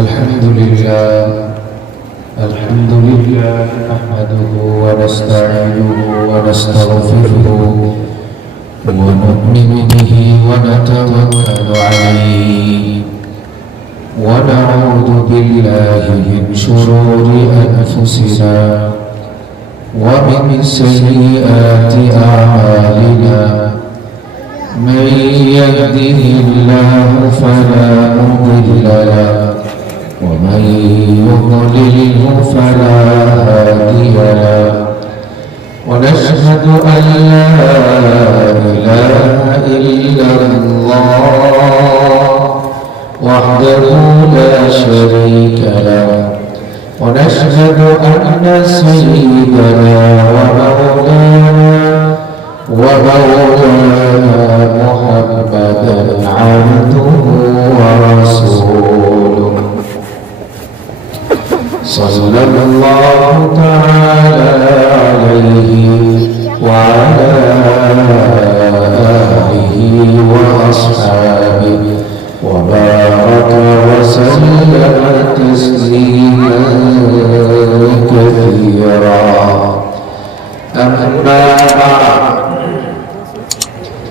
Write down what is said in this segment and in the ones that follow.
الحمد لله نحمده ونستعينه ونستغفره ونؤمن به ونتوكل عليه ونعوذ بالله من شرور أنفسنا ومن سيئات أعمالنا من يهده الله فلا مضل له ومن يضلله فلا هادي له ونشهد أن لا إله إلا الله وحده لا شريك له ونشهد أن سيدنا ومولانا محمدا عبده ورسوله صلى الله تعالى عليه وعلى آله وأصحابه وبارك وسلم تسليما كثيرا أما بعد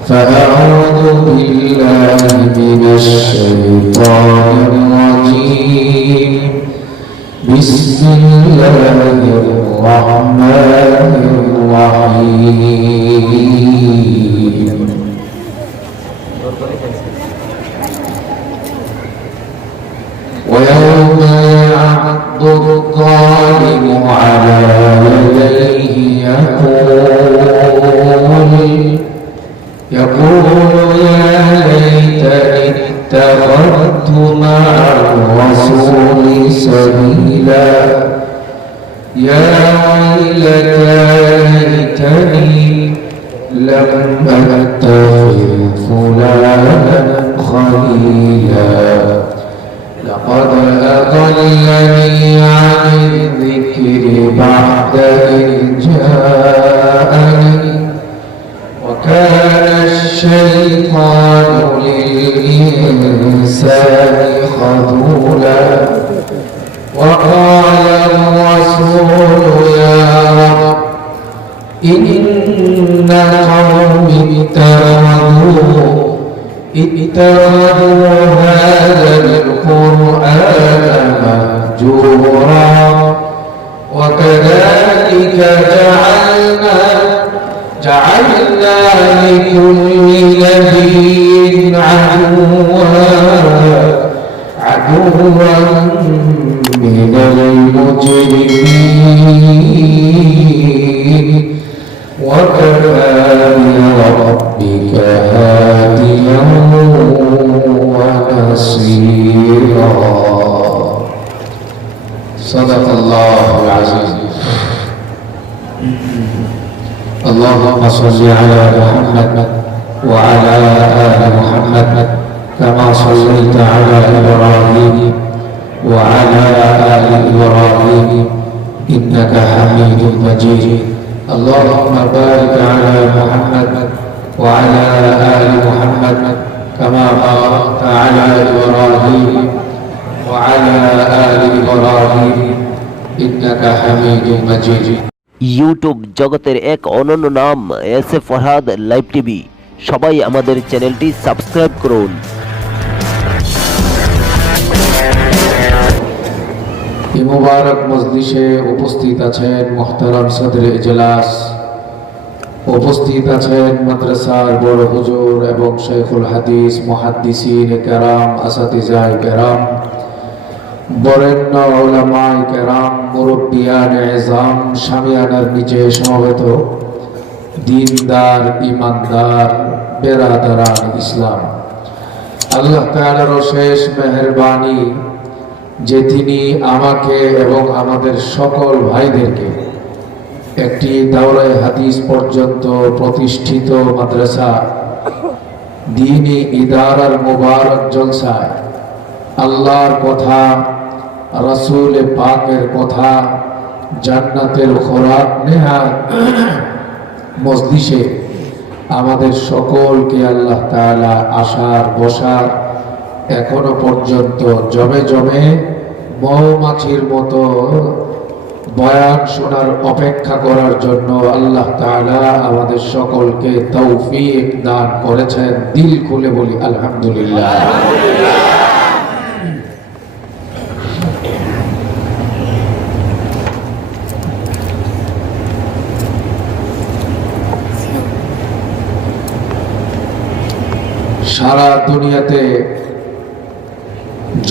فأعوذ بالله من الشيطان الرجيم بسم الله الرحمن الرحيم ويوم يعض الظالم على يديه يقول يا ليتني اتخذت مع الرسول سبيلا يا ويلتى ليتني لم أتخذ فلانا خليلا لقد أضلني عن الذكر بعد إذ جاءني وكان الشيطان للإنسان خذولا وقال الرسول يا رب إن قومي اتخذوا هذا القرآن مهجورا وكذلك جعلنا لكل نبي عدوا من المجرمين وكفى بربك هاديا ونصيرا صدق الله العظيم اللهم صل على محمد وعلى آل محمد كما صليت على إبراهيم وعلى آل إبراهيم إنك حميد مجيد اللهم بارك على محمد وعلى آل محمد كما باركت على إبراهيم وعلى آل إبراهيم إنك حميد مجيد YouTube জগতের এক অনন্য নাম S A Farhad live TV. সবাই আমাদের চ্যানেলটি সাবস্ক্রাইব করুন। এই মুবারক মজলিসে উপস্থিত আছেন মুহতারাম সদরে ইজলাস, উপস্থিত আছেন মাদ্রাসার বড় হুজুর এবং শেখুল হাদিস মুহাদ্দিসিন কেরাম, আসাতিজায়ে কেরাম, বরেণ্য উলামায়ে কেরাম, মুরব্বিয়ানে ইজাম, শামিয়ানার নিচে সমবেত দিনদার ইমানদার বেরাদারান ইসলাম। আল্লাহ তাআলার অশেষ মেহেরবানি যে তিনি আমাকে এবং আমাদের সকল ভাইদেরকে একটি দাওরায়ে হাদিস পর্যন্ত প্রতিষ্ঠিত মাদ্রাসা দ্বীনি ইদারার মুবারক জলসায় আল্লাহর কথা, রাসূল পাকের কথা, জান্নাতের খোরাক নেহাত মজলিসে আমাদের সকলকে আল্লাহ তাআলা আসার বসার এখনো পর্যন্ত জমে জমে মৌমাছির মতো বয়ান শোনার অপেক্ষা করার জন্য আল্লাহ তাআলা আমাদের সকলকে তৌফিক দান করেছেন। দিল খুলে বলি আলহামদুলিল্লাহ। সারা দুনিয়াতে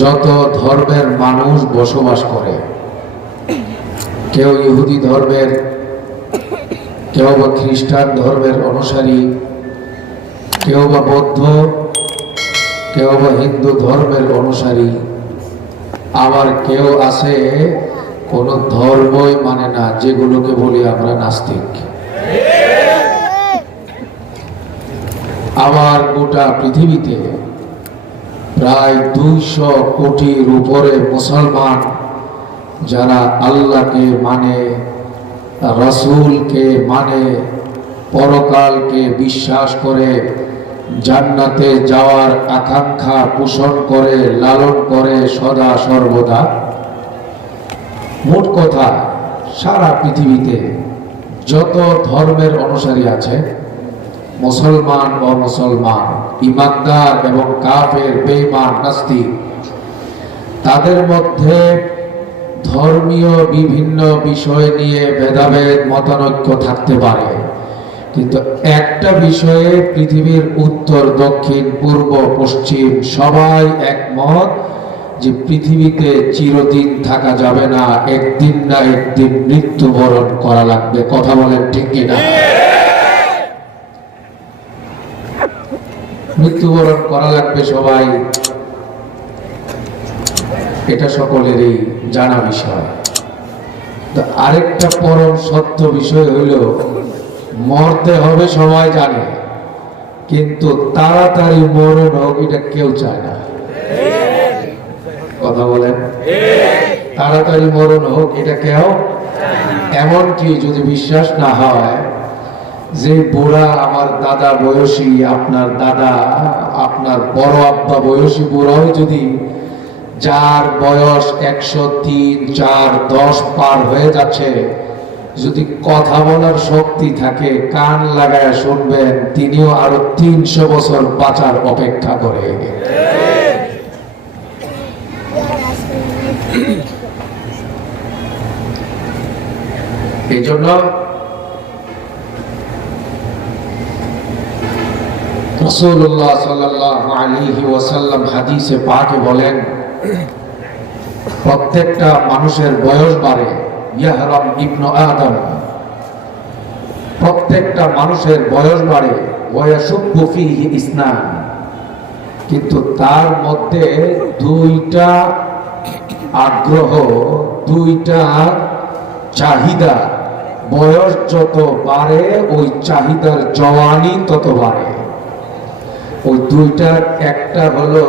যত ধর্মের মানুষ বসবাস করে, কেউ ইহুদি ধর্মের, কেউ বা খ্রিস্টান ধর্মের অনুসারী, কেউ বা বৌদ্ধ, কেউ বা হিন্দু ধর্মের অনুসারী, আবার কেউ আছে কোনো ধর্মই মানে না, যেগুলোকে বলি আমরা নাস্তিক। আবার গোটা পৃথিবীতে প্রায় 200 কোটির উপরে মুসলমান যারা আল্লাহকে মানে, রাসূলকে মানে, পরকালকে বিশ্বাস করে, জান্নাতে যাওয়ার আকাঙ্ক্ষা পোষণ করে, লালন করে সদা সর্বদা। মোট কথা, সারা পৃথিবীতে যত ধর্মের অনুসারী আছে, মুসলমান ও মুসলমান, ইমানদার এবং কাফের, বেঈমান, নাস্তিক, তাদের মধ্যে ধর্মীয় বিভিন্ন বিষয় নিয়ে ভেদাভেদ, মতানৈক্য থাকতে পারে, কিন্তু একটা বিষয়ে পৃথিবীর উত্তর, দক্ষিণ, পূর্ব, পশ্চিম সবাই একমত যে পৃথিবীতে চিরদিন থাকা যাবে না, একদিন না একদিন মৃত্যুবরণ করা লাগবে। কথা বলেন ঠিক কিনা? মৃত্যুবরণ করা লাগবে সবাই, এটা সকলেরই জানা বিষয়। তো আরেকটা পরম সত্য বিষয় হইল, মরতে হবে সবাই জানে, কিন্তু তাড়াতাড়ি মরণ হোক এটা কেউ চায় না। কথা বলেন, তাড়াতাড়ি মরণ হোক এটা কেউ, এমনকি যদি বিশ্বাস না হয় যে বুড়া আমার দাদা বয়সী, আপনার দাদা, আপনার বড় আব্বা বয়সী বুড়াও যদি, যার বয়স 103, 4, 10 পার হয়ে যাচ্ছে, যদি কথা বলার শক্তি থাকে, কান লাগায় শুনবেন, তিনিও আরো 300 বছর বাঁচার অপেক্ষা করে। এই জন্য রাসূলুল্লাহ সাল্লাল্লাহু আলাইহি ওয়াসাল্লাম হাদিসে পাকে বলেন, প্রত্যেকটা মানুষের বয়স বাড়ে, ইয়াহরাম ইবনু আদম, প্রত্যেকটা মানুষের বয়স বাড়ে, ওয়ায়াশুব্বু ফীহি ইসনান, কিন্তু তার মধ্যে দুইটা আগ্রহ, দুইটা চাহিদা, বয়স যত বাড়ে ওই চাহিদার জওয়ানি তত বাড়ে। ওই দুইটার একটা হলো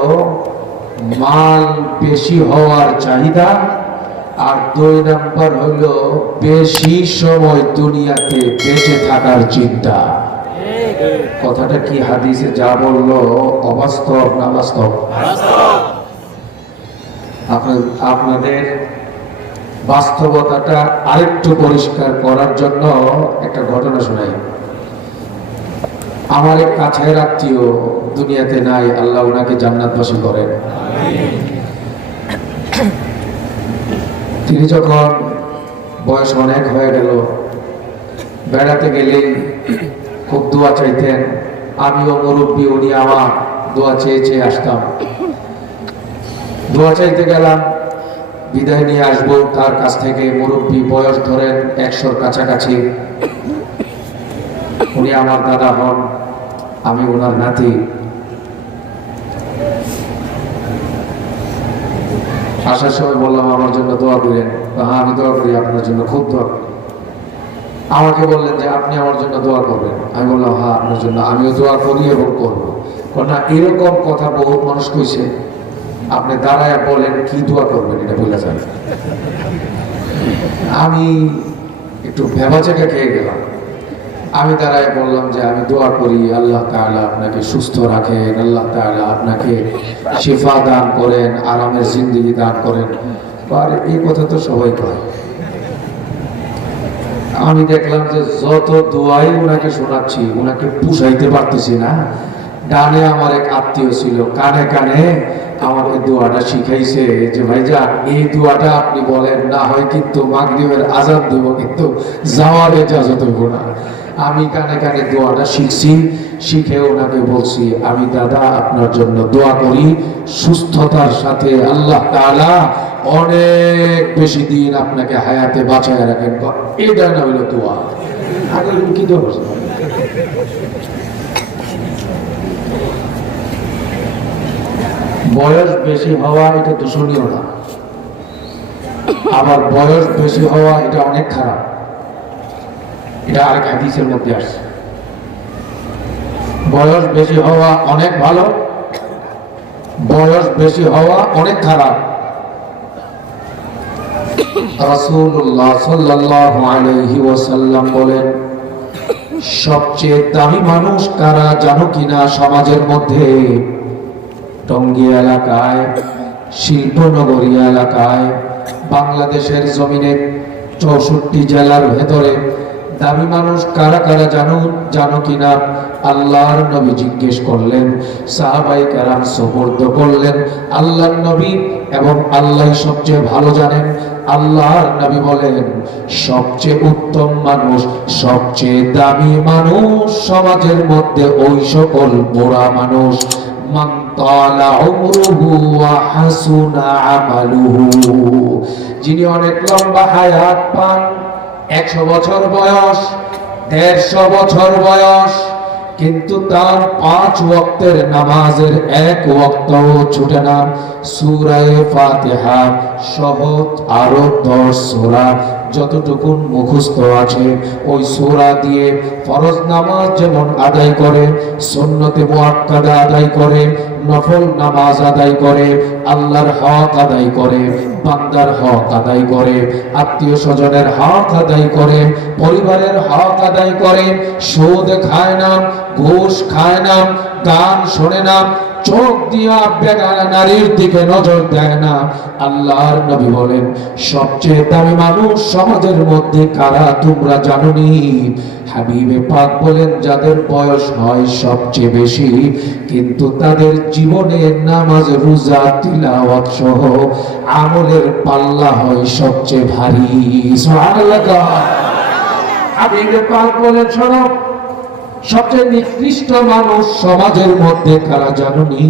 মাল বেশি হওয়ার চাহিদা, আর 2 নাম্বার হলো বেশি সময় দুনিয়াতে বেঁচে থাকার চিন্তা। কথাটা কি হাদিসে যা বললো অবাস্তব না বাস্তব? আপনাদের বাস্তবতাটা আরেকটু পরিষ্কার করার জন্য একটা ঘটনা শোনাই। আমার এক কাছের আত্মীয় দুনিয়াতে নাই, আল্লাহ ওনাকে জান্নাতবাসী করেন। তিনি যখন বয়স অনেক হয়ে গেল, বেড়াতে গেলেই খুব দোয়া চাইতেন। আমিও মুরব্বী, উনি আমার দোয়া চেয়ে চেয়ে আসতাম। দোয়া চাইতে গেলাম, বিদায় নিয়ে আসবো তার কাছ থেকে। মুরব্বী, বয়স ধরেন 100-র কাছাকাছি। উনি আমার দাদা হন, আমি ওনার নাতি। আসার সময় বললাম আমার জন্য দোয়া করেন। হ্যাঁ, আমি দোয়া করি, আপনার জন্য খুব দোয়া করি। আমাকে বললেন যে আপনি আমার জন্য দোয়া করবেন। আমি বললাম হ্যাঁ, আপনার জন্য আমিও দোয়া করি এবং করবো। না, এরকম কথা বহুত মানুষ কইছে, আপনি দাঁড়ায় বলেন কি দোয়া করবেন, এটা বলে যান। আমি একটু ভেবাচেকা খেয়ে গেলাম। আমি দাঁড়ায় বললাম যে আমি দোয়া করি আল্লাহ তাআলা আপনাকে সুস্থ রাখেন, আল্লাহ তাআলা আপনাকে শিফা দান করেন, আরামের জিন্দেগি দান করেন। আর এই কথা তো সবাই কয়। আমি দেখলাম যে যত দোয়াই ওনাকে শোনাচ্ছি ওনাকে পুষাইতে পারতেছি না। ডানে আমার এক আত্মীয় ছিল, কানে কানে আমাকে দোয়াটা শিখাইছে যে ভাইজান এই দোয়াটা আপনি বলেন, না হয় কিন্তু মাগরিবের আজান দিব কিন্তু যাওয়ার ইজাজত হইব না। আমি কানে কানে দোয়াটা শিখছি, শিখে ওনাকে বলছি আমি দাদা আপনার জন্য দোয়া করি সুস্থতার সাথে আল্লাহ তাআলা অনেক বেশি দিন আপনাকে হায়াতে বাঁচায় রাখেন। এটা না হইল দোয়া। আগে কি দোয়া করছে? বয়স বেশি হওয়া এটা দূষণীয় না, আবার বয়স বেশি হওয়া এটা অনেক খারাপ। এটা আরেক হাদিসের মধ্যে আসছে। বয়স বেশি হওয়া অনেক ভালো, বয়স বেশি হওয়া অনেক খারাপ। রাসূলুল্লাহ সাল্লাল্লাহু আলাইহি ওয়াসাল্লাম বলেন, সবচেয়ে দামি মানুষ কারা জানো কিনা সমাজের মধ্যে? টঙ্গী এলাকায়, শিল্পনগরী এলাকায়, বাংলাদেশের জমিনে 64 জেলার ভেতরে দামি মানুষ কারা কারা জানো কিনা? আল্লাহর নবী জিজ্ঞেস করলেন, সাহাবায়ে কেরাম সুপর্দ করলেন আল্লাহর নবী, এবং আল্লাহ সবচেয়ে ভালো জানেন। আল্লাহর নবী বলেন, সবচেয়ে উত্তম মানুষ, সবচেয়ে দামি মানুষ সমাজের মধ্যে ওই সকল বুড়া মানুষ মান তালা উমরুহু ওয়া হাসুনা আমালুহু, যিনি অনেক লম্বা হায়াত পান, 100 বছর বয়স, 150 বছর বয়স, কিন্তু তার 5 ওয়াক্তের নামাজের 1 ওয়াক্তও ছুটে না। সূরা ফাতিহা সহ আরো 10 সূরা যতটুকুন মুখস্থ আছে ওই সূরা দিয়ে ফরজ নামাজ যেমন আদায় করে, সুন্নতে মুআক্কাদা আদায় করে, নফল নামাজ আদায় করে, আল্লাহর হক আদায় করে, বান্দার হক আদায় করে, আত্মীয় স্বজনের হক আদায় করে, পরিবারের হক আদায় করে, সুদ খায় না, ঘুষ খায় না, গান শোনে না, চোখ দিয়া বেগানা নারীর দিকে নজর দেয় না। আল্লাহর নবী বলেন, সবচেয়ে দামি মানুষ সমাজের মধ্যে কারা তোমরা জানোনি? হাবিবে পাক বলেন, যাদের বয়স হয় সবচেয়ে বেশি কিন্তু তাদের জীবনে নামাজ রোজা তিলাওয়াত সহ আমলের পাল্লা হয় সবচেয়ে ভারী। সুবহানাল্লাহ। হাবিবে পাক বলেন, শোনো, সবচেয়ে নিকৃষ্ট মানুষ সমাজের মধ্যে কারা জানোনি?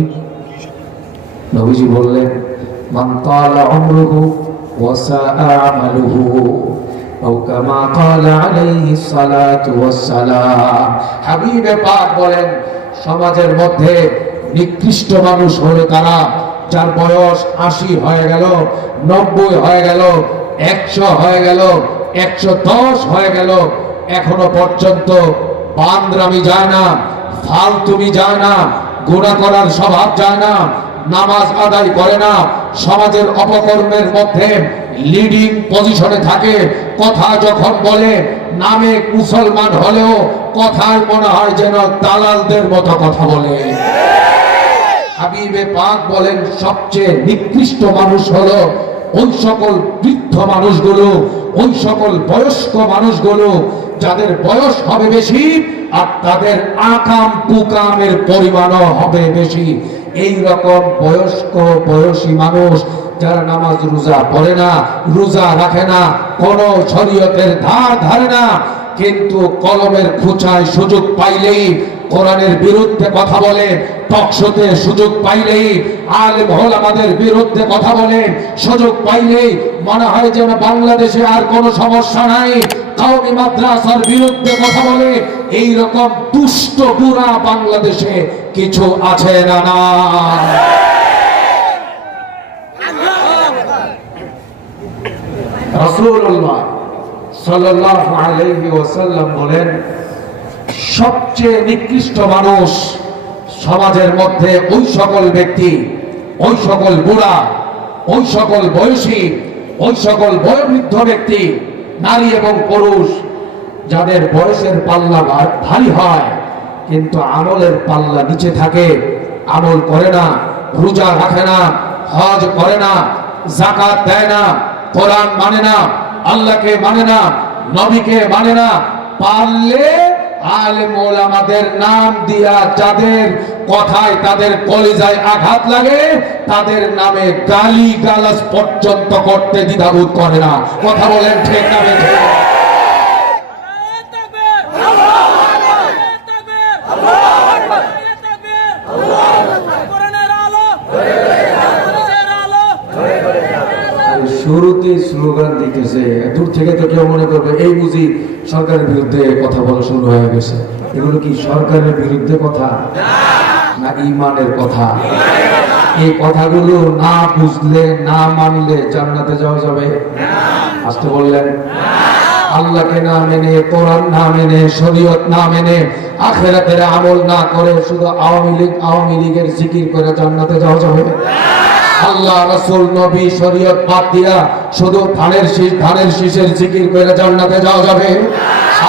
নবীজি বললেন, মান তালা উমরুহু ওয়া সাআ আমালুহু, আও কামা ক্বালা আলাইহিস সালাতু ওয়াস সালাম। হাবিবে পাক বলেন, সমাজের মধ্যে নিকৃষ্ট মানুষ হলো তারা যার বয়স 80 হয়ে গেল, 90 হয়ে গেল, 100 হয়ে গেল, 110 হয়ে গেল, এখনো পর্যন্ত বান্দরামি যায় না, ফালতুমি যায় না, গুনাহ করার স্বভাব যায় না, নামাজ আদায় করে না, সমাজের অপকর্মের মধ্যে লিডিং পজিশনে থাকে, কথা যখন বলে নামে মুসলমান হলেও কথায় মনে হয় যেন দালালদের মতো কথা বলে। হাবিবে পাক বলেন, সবচেয়ে নিকৃষ্ট মানুষ হলো ওই সকল বৃদ্ধ মানুষগুলো, ওই সকল বয়স্ক মানুষগুলো যাদের বয়স হবে বেশি আর তাদের আকাম কুকামের পরিমাণও হবে বেশি। এই রকম বয়স্ক বয়সী মানুষ যারা নামাজ রোজা পড়ে না, রোজা রাখে না, কোন শরীয়তের ধার ধারে না, কিন্তু কলমের খুঁচায় সুযোগ পাইলেই কোরআনের বিরুদ্ধে কথা বলে, টকশোতে সুযোগ পাইলেই আলেম ওলামাদের বিরুদ্ধে কথা বলে, সুযোগ পাইলেই মনে হয় যেন বাংলাদেশে আর কোনো সমস্যা নাই, কওমি মাদ্রাসার বিরুদ্ধে কথা বলে। এই রকম দুষ্ট বুড়া বাংলাদেশে কিছু আছে না? না। রাসূলুল্লাহ সাল্লাল্লাহু আলাইহি ওয়াসাল্লাম বলেন, সবচেয়ে নিকৃষ্ট মানুষ সমাজের মধ্যে ওই সকল ব্যক্তি, ওই সকল বুড়া, ওই সকল বয়সী, ওই সকল বয়োবৃদ্ধ ব্যক্তি, নারী এবং পুরুষ যাদের বয়সের পাল্লা ভারী হয় কিন্তু আমলের পাল্লা নিচে থাকে, আমল করে না, রোজা রাখে না, হজ করে না, যাকাত দেয় না, কোরআন মানে না, আল্লাহকে মানে না, নবীকে মানে না, পারলে আলেম ওলামাদের নাম দিয়া যাদের কথায় তাদের কলিজায় আঘাত লাগে তাদের নামে গালি গালাজ পর্যন্ত করতে দ্বিধাবোধ করে না। কথা বলেন ঠিক না বেঠিক? শুরুতে স্লোগান দিতেছে, দূর থেকে তো কেউ মনে করবে এই বুঝি সরকারের বিরুদ্ধে কথা বলা শুরু হয়ে গেছে। এগুলো কি সরকারের বিরুদ্ধে কথা না ঈমানের কথা? এই কথাগুলো না বুঝলে না মানলে জান্নাতে যাওয়া যাবে? আসতে বললেন আল্লাহকে না মেনে, কোরআন না মেনে, শরীয়ত না মেনে, আখিরাতের আমল না করে শুধু আওয়ামী লীগের জিকির করে জান্নাতে যাওয়া যাবে? আল্লাহ রাসূল নবী শরীয়ত বাদ দিয়া শুধু ধানের শীষের জিকির করে জান্নাতে যাওয়া যাবে?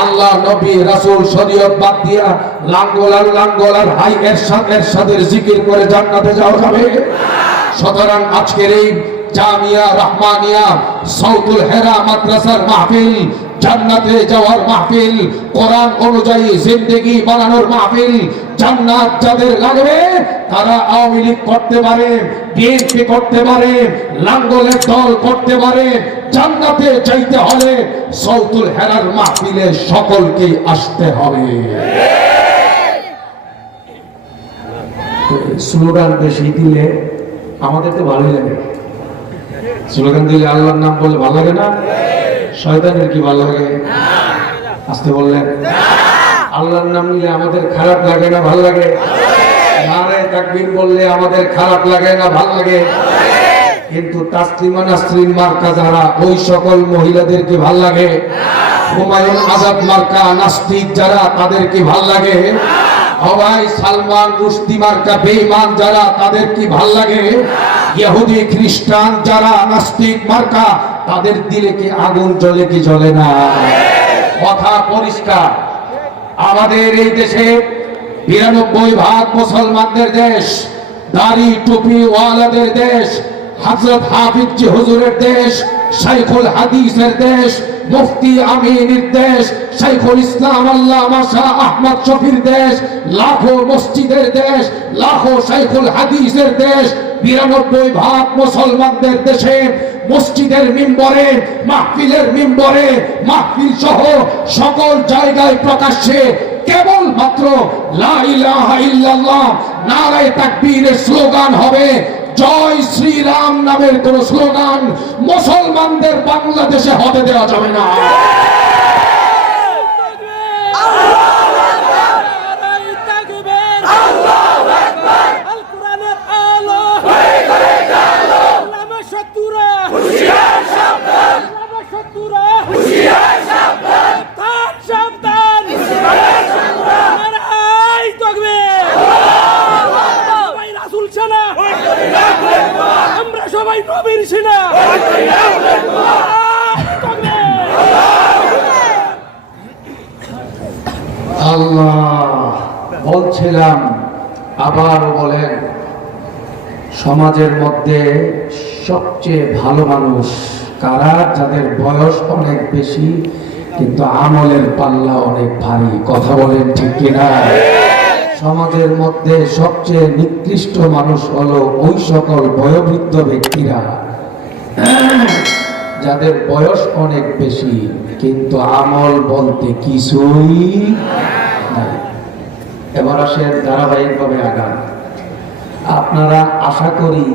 আল্লাহ নবী রাসূল শরীয়ত বাদ দিয়া লাঙ্গলার হাই এরশাদের জিকির করে জান্নাতে যাওয়া যাবে? সুতরাং আজকের এই জামিয়া রহমানিয়া সাউতুল হেরা মাদ্রাসার মাহফিল জান্নাতে যাওয়ার মাহফিল, কোরআন অনুযায়ী জিন্দেগি বানানোর মাহফিল। জান্নাত যাদের লাগবে তারা আওয়ামী লীগ করতে পারে, বিএনপি করতে পারে, লাঙ্গলের দল করতে পারে। জান্নাতে যাইতে হলে সাউতুল হেরার মাহফিলে সকলকে আসতে হবে। স্লোগান বেশি দিলে আমাদের তো ভালোই লাগে। স্লোগান দিলে আল্লাহর নাম বললে ভালো লাগে না? শয়তানের কি ভালো লাগে? আসতে বললেন আল্লাহর নাম নিলে আমাদের খারাপ লাগে না ভালো লাগে? নারে তাকবীর বললে আমাদের খারাপ লাগে না ভালো লাগে? কিন্তু তাসলিমা নাসরিন মার্কা যারা, ওই সকল মহিলাদেরকে ভাল লাগে? হুমায়ুন আজাদ মার্কা নাস্তিক যারা, তাদের কি ভাল লাগে? হওয়াই সালমান রুশদি মার্কা বেঈমান যারা, তাদের কি ভাল লাগে? ইহুদি খ্রিস্টান যারা নাস্তিক মার্কা, তাদের দিলে কি আগুন জ্বলে কি জ্বলে না? কথা পরিষ্কার। আমাদের এই দেশে ৯২% মুসলমানদের দেশ, দাড়ি টুপি ওয়ালাদের দেশ, হযরত হাফিজ হুজুরের দেশ, শাইখুল হাদিসের দেশ, মুফতি আমিনের দেশ, শাইখুল ইসলাম আল্লামা শাহ আহমদ শফির দেশ, লাখো মসজিদের দেশ, লাখো শাইখুল হাদিসের দেশ। ৯২% মুসলমানদের দেশে মসজিদের মিম্বরে, মাহফিলের মিম্বরে, মাহফিল সহ সকল জায়গায় প্রকাশ্যে কেবলমাত্র লা ইলাহা ইল্লাল্লাহ নারায়ে তাকবীরের স্লোগান হবে। জয় শ্রীরাম নামের কোন স্লোগান মুসলমানদের বাংলাদেশে হতে দেওয়া যাবে না। আমরা সবাই নবীর সিনা। আল্লাহ বলছিলাম, আবার বলেন, সমাজের মধ্যে সবচেয়ে ভালো মানুষ কারা? যাদের বয়স অনেক বেশি কিন্তু আমলের পাল্লা অনেক ভারী। কথা বলেন ঠিক কিনা? সমাজের মধ্যে সবচেয়ে নিকৃষ্ট মানুষ হলো ওই সকল বয়োবৃদ্ধ ব্যক্তিরা যাদের বয়স অনেক বেশি কিন্তু আমল বলতে কিছুই নাই। এবার আসেন ধারাবাহিকভাবে আগান। আপনারা আশা করি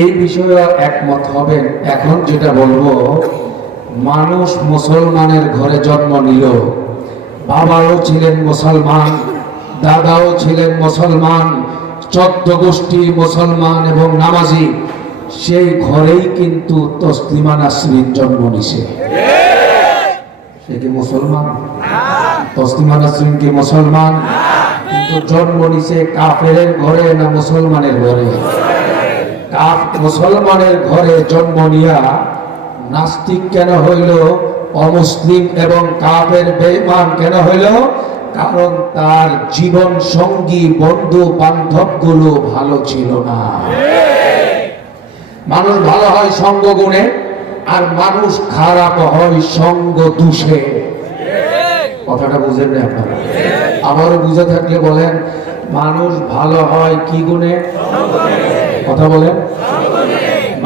এই বিষয়ে একমত হবেন। এখন যেটা বলবো, মানুষ মুসলমানের ঘরে জন্ম নিল, বাবাও ছিলেন মুসলমান, দাদাও ছিলেন মুসলমান, 14 গোষ্ঠী মুসলমান এবং নামাজি, সেই ঘরেই কিন্তু তসলিমা নাসরিন জন্ম নিছে। সে কি মুসলমান? তসলিমা নাসরিন কি মুসলমান? কিন্তু জন্ম নিছে কাফেরের ঘরে না মুসলমানের ঘরে? মুসলমানের ঘরে জন্ম নিয়া নাস্তিক কেন হইল, অমুসলিম এবং কাফের বেঈমান কেন হইল? কারণ তার জীবন সঙ্গী বন্ধু বান্ধব গুলো ভালো ছিল না। মানুষ ভালো হয় সঙ্গ গুণে, আর মানুষ খারাপ হয় সঙ্গ দোষে। কথাটা বুঝেন না আপনারা? আবারও বুঝে থাকলে বলেন, মানুষ ভালো হয় কি গুণে? কথা বলেন।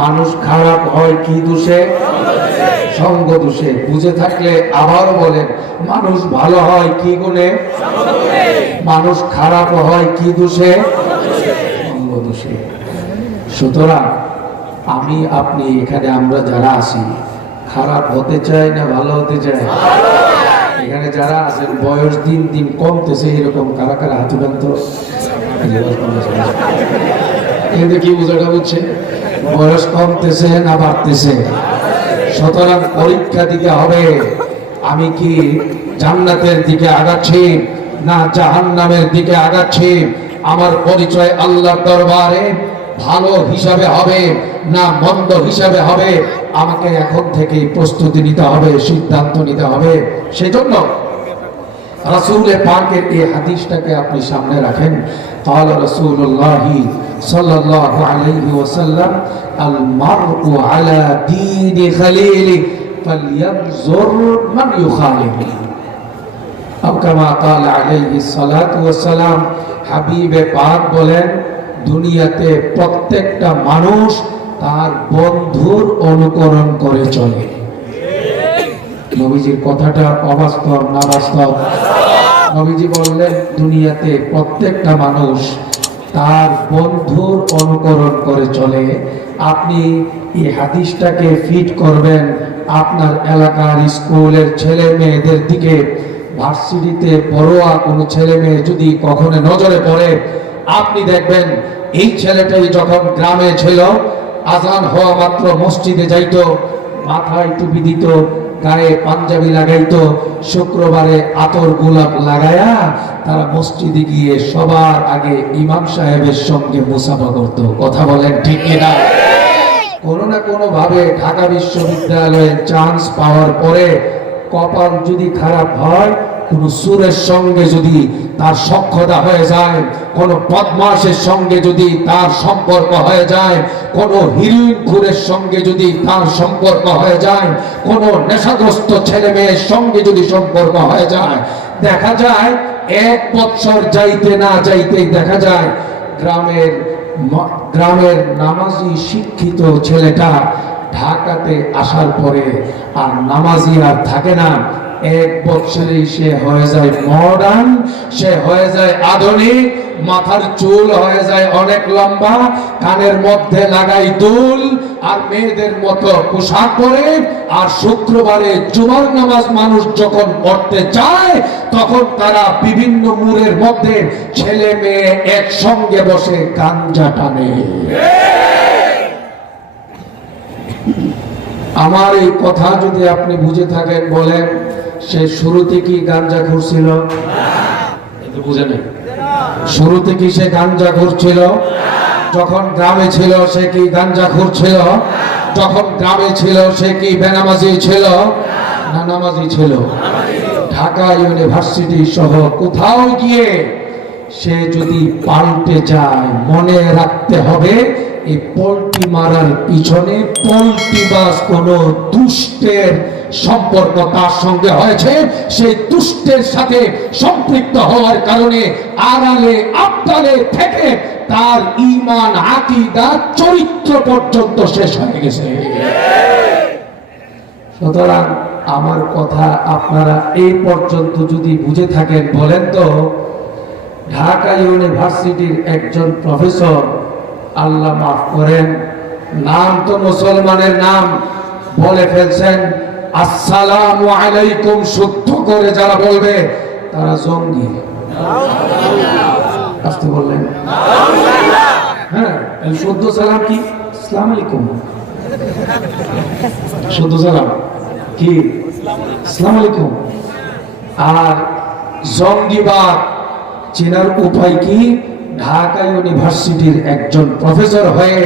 মানুষ খারাপ হয় কি দোষে? সঙ্গ দোষে। বুঝে থাকলে আবারও বলেন, মানুষ ভালো হয় কি গুণে? মানুষ খারাপ হয় কি দোষে? সঙ্গ দোষে। সুতরাং আমি আপনি এখানে আমরা যারা আছি, খারাপ হতে চাই না ভালো হতে চাই? এখানে যারা আছেন বয়স দিন দিন কমতেছে, এরকম কারা কারা হাত উঠান তো? কিন্তু কি বোঝাটা বুঝছে? বয়স কমতেছে না বাড়তেছে? সুতরাং পরীক্ষা দিতে হবে, আমি কি জান্নাতের দিকে আগাচ্ছি না জাহান্নামের দিকে আগাচ্ছি? আমার পরিচয় আল্লাহর দরবারে ভালো হিসাবে হবে না মন্দ হিসাবে হবে? আমাকে এখন থেকে প্রস্তুতি নিতে হবে, সিদ্ধান্ত নিতে হবে। সেজন্য রাসূল পাকের এই হাদিসটাকে আপনি সামনে রাখেন। قال رسول الله صلى الله عليه وسلم المرء على دين خليله فلينظر من يخالف أو كما قال عليه الصلاة والسلام। হাবিবে পাক বলেন, দুনিয়াতে প্রত্যেকটা মানুষ তার বন্ধুর অনুকরণ করে চলে। নবীজির কথাটা অবাস্তব না বাস্তব? নবীজি বললেন, দুনিয়াতে প্রত্যেকটা মানুষ তার বন্ধুর অনুকরণ করে চলে। আপনি এই হাদিসটাকে ফিট করবেন আপনার এলাকার স্কুলের ছেলে মেয়েদের দিকে। ভার্সিটিতে পড়ুয়া কোনো ছেলে মেয়ে যদি কখনো নজরে পড়ে, আপনি দেখবেন এই ছেলেটাই যখন গ্রামে ছিল, আজান হওয়া মাত্র মসজিদে যাইতো, মাথায় টুপি দিত, গায়ে পাঞ্জাবি লাগাইতো, শুক্রবারে আতর গোলাপ লাগায়া তারা মসজিদে গিয়ে সবার আগে ইমাম সাহেবের সঙ্গে মুসাফা করত। কথা বলেন ঠিক কিনা? কোনো না কোনো ভাবে ঢাকা বিশ্ববিদ্যালয়ে চান্স পাওয়ার পরে কপাল যদি খারাপ হয়, কোন সুরের সঙ্গে যদি তার সখ্যতা হয়ে যায়, কোন বদমাশের সঙ্গে যদি তার সম্পর্ক হয়ে যায়, কোন হিরোইন খুরের সঙ্গে যদি তার সম্পর্ক হয়ে যায়, কোন নেশাগ্রস্ত ছেলে মেয়ের সঙ্গে যদি সম্পর্ক হয়ে যায়, দেখা যায় 1 বছর যাইতে না যাইতেই দেখা যায় গ্রামের নামাজি শিক্ষিত ছেলেটা ঢাকাতে আসার পরে আর নামাজি আর থাকে না। 1 বছরেই সে হয়ে যায় মডার্ন, সে হয়ে যায় আধুনিক, মাথার চুল হয়ে যায় অনেক লম্বা, কানের মধ্যে লাগাই দুল, আর মেয়েদের মতো পোশাক পরে। আর শুক্রবারে জুমার নামাজ মানুষ যখন পড়তে যায়, তখন তারা বিভিন্ন মুড়ের মধ্যে ছেলে মেয়ে একসঙ্গে বসে গাঞ্জা টানে। আমার এই কথা যদি আপনি বুঝে থাকেন, বলেন সে শুরুতে কি গাঞ্জাখোর ছিল? বুঝে নেই। শুরুতে কি সে গাঞ্জাখোর ছিল? যখন গ্রামে ছিল সে কি গাঞ্জাখোর ছিল? যখন গ্রামে ছিল সে কি বেনামাজি ছিল না নামাজি ছিল? ঢাকা ইউনিভার্সিটি সহ কোথাও গিয়ে সে যদি পাল্টে যায়, মনে রাখতে হবে এই পল্টি মারার পিছনে পল্টিবাজ কোন দুষ্টের সম্পর্ক তার সঙ্গে হয়েছে। সেই দুষ্টের সাথে সম্পৃক্ত হওয়ার কারণে আড়ালে আবদালে থেকে তার ঈমান, আকীদা, চরিত্র পর্যন্ত শেষ হয়ে গেছে। সুতরাং আমার কথা আপনারা এই পর্যন্ত যদি বুঝে থাকেন, বলেন তো ঢাকা ইউনিভার্সিটির একজন প্রফেসর, আল্লাহ মাফ করেন, নাম তো মুসলমানের নাম, বলে ফেলছেন আসসালামু আলাইকুম, শুদ্ধ করে যারা বলবে তারা জঙ্গি। আসতে বললেন হ্যাঁ, শুদ্ধ সালাম কি? আসসালামু আলাইকুম। শুদ্ধ সালাম কি? আসসালামু আলাইকুম। আর জঙ্গিবাদ চেনার উপায় কি? ঢাকা ইউনিভার্সিটির একজন প্রফেসর হয়ে,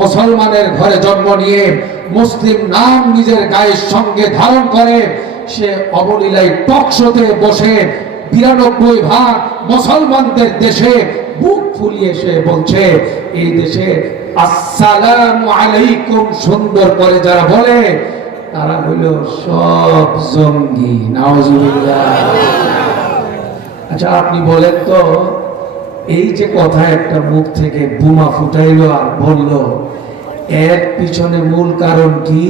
মুসলমানের ঘরে জন্ম নিয়ে, মুসলিম নাম নিজের গায়ের সঙ্গে ধারণ করে, সে অবলীলায় টক শোতে বসে 92% মুসলমানদের দেশে বুক ফুলিয়ে সে বলছে এই দেশে আসসালামু আলাইকুম সুন্দর করে যারা বলে তারা হলো সব জঙ্গি। নাউজুবিল্লাহ। আচ্ছা আপনি বলেন তো, এই যে কথা একটা মুখ থেকে বোমা ফুটাইলো আর বলল, এর পিছনে মূল কারণ কি?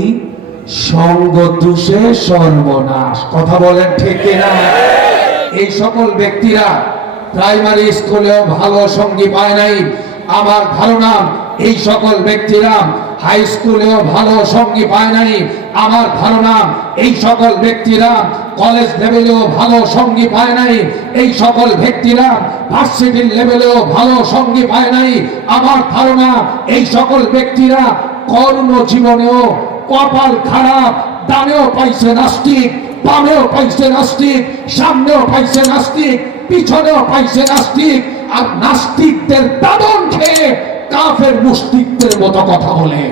সঙ্গ দোষে সর্বনাশ। কথা বলেন ঠিক কিনা? এই সকল ব্যক্তিরা প্রাইমারি স্কুলেও ভালো সঙ্গী পায় নাই। আমার ধারণা এই সকল ব্যক্তিরা হাই স্কুলেও ভালো সঙ্গী পায় নাই। আমার ধারণা এই সকল ব্যক্তিরা কলেজ লেভেলেও ভালো সঙ্গী পায় নাই। এই সকল ব্যক্তিরা ভার্সিটির লেভেলেও ভালো সঙ্গী পায় নাই। আমার ধারণা এই সকল ব্যক্তিরা কর্মজীবনেও কপাল খারাপ। ডানেও পাইছে নাস্তিক, বামেও পাইছে নাস্তিক, সামনেও পাইছে নাস্তিক, পিছনেও পাইছে নাস্তিক। আর নাস্তিকদের দাদন খেয়ে কাফের মুশরিকদের মতো কথা বলে।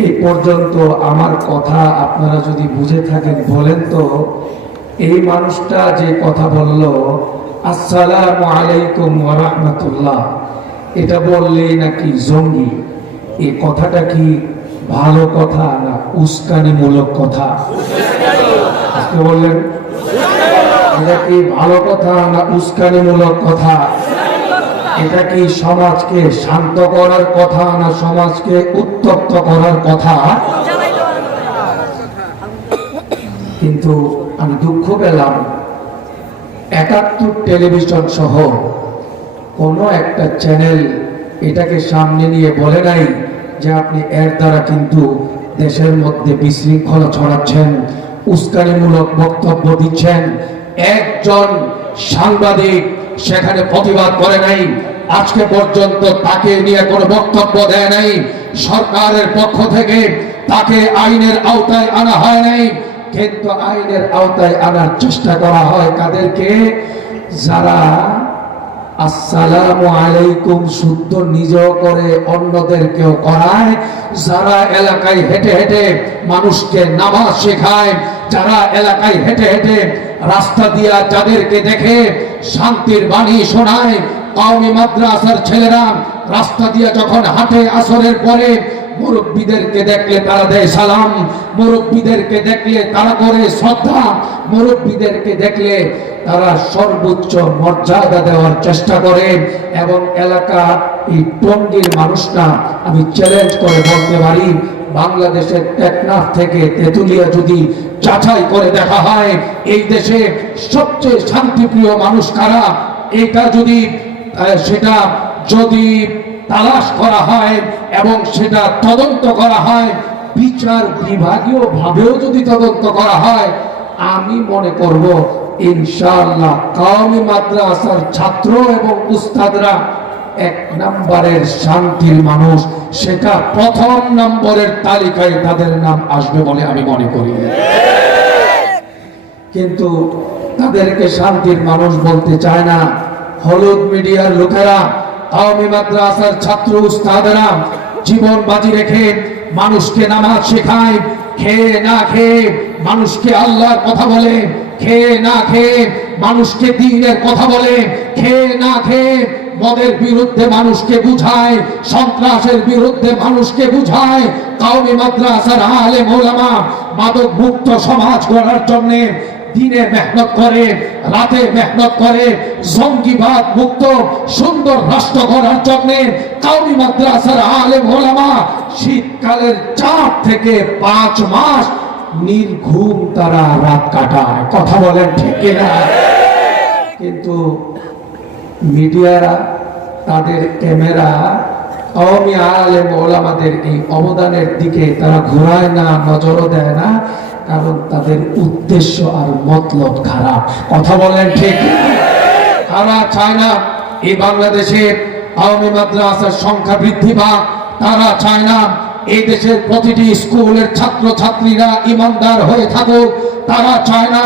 এই পর্যন্ত আমার কথা আপনারা যদি বুঝে থাকেন বলেন তো, এই মানুষটা যে কথা বলল আসসালামু আলাইকুম ওয়া রাহমাতুল্লাহ, এটা বললেই নাকি জঙ্গি, এই কথাটা কি ভালো কথা না উস্কানিমূলক কথা? আজকে বললেন এটা কি ভালো কথা না উস্কানিমূলক কথা? এটা কি সমাজকে শান্ত করার কথা না সমাজকে উত্তপ্ত করার কথা? কিন্তু আমি দুঃখ পেলাম, ৭১ টেলিভিশন সহ কোন একটা চ্যানেল এটাকে সামনে নিয়ে বলে নাই যে আপনি এর দ্বারা কিন্তু দেশের মধ্যে বিশৃঙ্খলা ছড়াচ্ছেন, উস্কানিমূলক বক্তব্য দিচ্ছেন। একজন সাংবাদিক সেখানে প্রতিবাদ করে নাই। আজকে পর্যন্ত তাকে নিয়ে কোনো বক্তব্য দেয় নাই। সরকারের পক্ষ থেকে তাকে আইনের আওতায় আনা হয় নাই। কিন্তু আইনের আওতায় আনার চেষ্টা করা হয় কাদেরকে? যারা আসসালামু আলাইকুম শুদ্ধ নিজেও করে অন্যদেরকেও করায়, যারা এলাকায় হেঁটে হেঁটে মানুষকে নামাজ শেখায়, যারা এলাকায় হেঁটে হেঁটে রাস্তা দিয়া যাদেরকে দেখে শান্তির বাণী শোনায়। কওমি মাদ্রাসার ছেলেরা রাস্তা দিয়া যখন হাঁটে আসরের পরে মুরব্বীদেরকে দেখলে তারা দেয় সালাম, মুরব্বীদেরকে দেখলে তারা করে শ্রদ্ধা, মুরব্বীদেরকে দেখলে তারা সর্বোচ্চ মর্যাদা দেওয়ার চেষ্টা করে। এবং এলাকা এই টঙ্গীর মানুষরা আমি চ্যালেঞ্জ করে বলতে পারি, বাংলাদেশের টেকনাফ থেকে তেতুলিয়া যদি যাচাই করে দেখা হয় এই দেশে সবচেয়ে শান্তিপ্রিয় মানুষ কারা, এটা যদি সেটা যদি তালাশ করা হয় এবং সেটা তদন্ত করা হয়, বিচার বিভাগীয় ভাবেও যদি তদন্ত করা হয়, আমি মনে করব ইনশাআল্লাহ কওমি মাদ্রাসার ছাত্র এবং উস্তাদরা ১ নম্বরের শান্তির মানুষ, সেটা প্রথম নম্বরের তালিকায় তাদের নাম আসবে বলে আমি মনে করি। কিন্তু তাদেরকে শান্তির মানুষ বলতে চায় না। হলুদ মিডিয়ার লোকেরা, কওমি মাদ্রাসার ছাত্র উস্তাদরা জীবন বাজি রেখে মানুষকে নামাজ শেখায়, খেয়ে না খেয়ে মানুষকে আল্লাহর কথা বলে, খেয়ে না খেয়ে মানুষকে দ্বীনের কথা বলে, খেয়ে না খেয়ে মদের বিরুদ্ধে মানুষকে বুঝায়, সন্ত্রাসের বিরুদ্ধে মানুষকে বুঝায়। কওমি মাদ্রাসার আলেম ওলামা মাদক মুক্ত সমাজ গড়ার জন্য দিনে মেহনত করে, রাতে মেহনত করে, জঙ্গিবাদ মুক্ত সুন্দর রাষ্ট্র গড়ার জন্য কওমি মাদ্রাসার আলেম ওলামা শীতকালের 4 থেকে 5 মাস নির্ঘুম তারা রাত কাটায়। কথা বলেন ঠিক কিনা? কিন্তু মিডিয়া তাদের ক্যামেরা কওমি আলেম ওলামাদের এই অবদানের দিকে তারা ঘোরায় না, নজরও দেয় না, কারণ তাদের উদ্দেশ্য আর মতলব খারাপ। কথা বলেন ঠিক? তারা চায় না এই বাংলাদেশে কওমি মাদ্রাসার সংখ্যা বৃদ্ধি পাক, তারা চায় না এই দেশের প্রতিটি স্কুলের ছাত্র ছাত্রীরা ইমানদার হয়ে থাকুক, তারা চায় না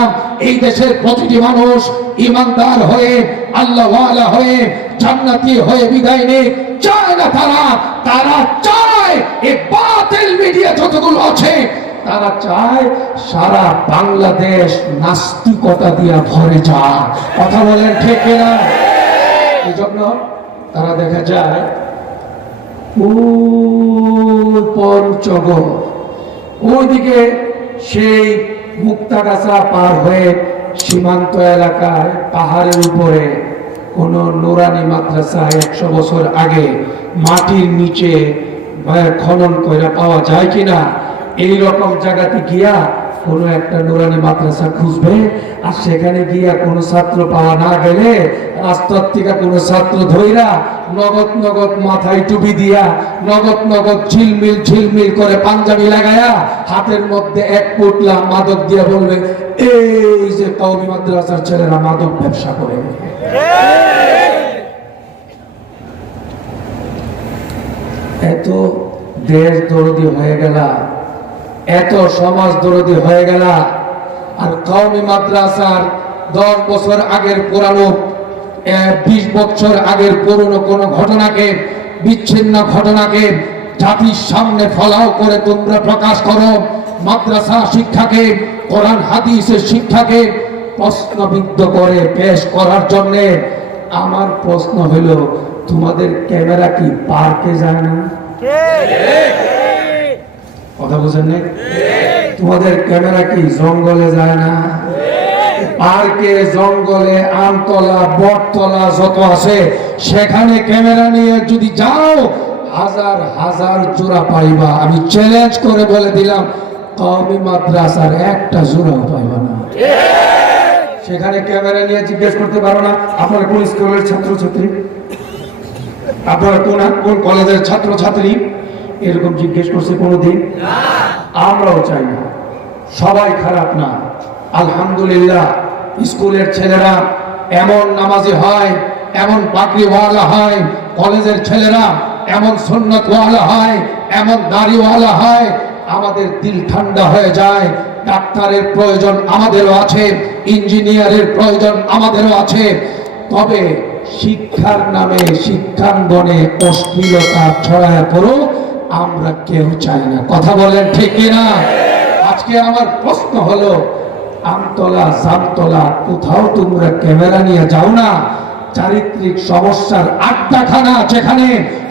এই দেশের প্রতিটি মানুষ ইমানদার হয়ে আল্লাহওয়ালা হয়ে জান্নাতি হয়ে বিদায় নিক, চায় না তারা। তারা চায় এই বাতিল মিডিয়া যতগুলো আছে তারা চায় সারা বাংলাদেশ নাস্তিকতা দিয়ে ভরে যায়। কথা বলেন ঠিক কিনা? এই জন্য তারা দেখা যায় ওই পঞ্চগড় ওইদিকে সেই মুক্তাগাছা পার হয়ে সীমান্ত এলাকায় পাহাড়ের উপরে কোন নুরানি মাদ্রাসা 100 বছর আগে মাটির নিচে খনন করে পাওয়া যায় কিনা, এই রকম জায়গাতে গিয়া কোনো একটা নুরানি মাদ্রাসা খুঁজবে, আর সেখানে গিয়া কোনো ছাত্র পাওয়া না গেলে রাস্তার থেকে কোনো ছাত্র ধইরা নগদ নগদ মাথায় টুপি দিয়া নগদ নগদ ঝিলমিল ঝিলমিল করে পাঞ্জাবি লাগায়া হাতের মধ্যে এক পুটলা মাদক দিয়া বলবে এই যে কওমি মাদ্রাসার ছেলেরা মাদক ব্যবসা করে। এত দেশ দরদি হয়ে গেল, এত সমাজ দরদি হয়ে গেল, আর কওমি মাদ্রাসার 10 বছর আগের পুরানো 20 বছর আগের পুরনো কোন ঘটনাকে, বিচ্ছিন্ন ঘটনাকে জাতির সামনে ফলাও করে তোমরা প্রকাশ করো। মাদ্রাসা শিক্ষাকে, কোরআন হাদিসের শিক্ষাকে প্রশ্নবিদ্ধ করে পেশ করার জন্য আমার প্রশ্ন হলো, তোমাদের ক্যামেরা কি পার্কে যায় না? কথা বুঝেন না? তোমাদের ক্যামেরা কি জঙ্গলে যায় না? পার্কে, জঙ্গলে, আমতলা, বটতলা যত আছে সেখানে ক্যামেরা নিয়ে যদি যাও হাজার হাজার জোড়া পাইবা। আমি চ্যালেঞ্জ করে বলে দিলাম, কওমি মাদ্রাসার একটা জোড়াও পাইবা না। সেখানে ক্যামেরা নিয়ে জিজ্ঞেস করতে পারো না আপনারা কোন স্কুলের ছাত্রছাত্রী, আপনারা কোন কলেজের ছাত্রছাত্রী, এরকম জিজ্ঞেস করছে কোনোদিন? আমরাও চাই না। সবাই খারাপ না, আলহামদুলিল্লাহ স্কুলের ছেলেরা এমন নামাজি হয়, এমন পাগড়িওয়ালা হয়, কলেজের ছেলেরা এমন সুন্নতওয়ালা হয়, এমন দাড়িওয়ালা হয়, আমাদের দিল ঠান্ডা হয়ে যায়। ডাক্তারের প্রয়োজন আমাদেরও আছে, ইঞ্জিনিয়ারের প্রয়োজন আমাদেরও আছে, তবে শিক্ষার নামে শিক্ষাঙ্গনে অশ্লীলতা ছড়ায় পড়ো আমরা কেউ চাই না। কথা বলেন ঠিক কিনা? আজকে আমার প্রশ্ন হলো, আমতলা, জামতলা কোথাও তোমরা ক্যামেরা নিয়ে যাও না? চারিত্রিক সমস্যার আড্ডাখানা যেখানে,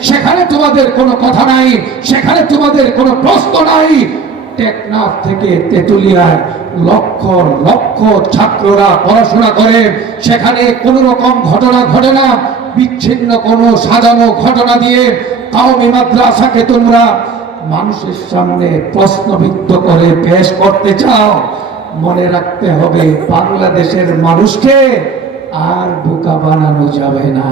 সেখানে তোমাদের কোনো কথা নাই, সেখানে তোমাদের কোনো প্রশ্ন নাই। টেকনাফ থেকে তেতুলিয়ায় লক্ষ লক্ষ ছাত্ররা পড়াশোনা করে, সেখানে কোনো রকম ঘটনা ঘটে না। বিচ্ছিন্ন কোনো সাজানো ঘটনা দিয়ে কওমি মাদ্রাসাকে তোমরা মানুষের সামনে প্রশ্নবিদ্ধ করে পেশ করতে চাও। মনে রাখতে হবে, বাংলাদেশের মানুষকে আর বোকা বানানো যাবে না।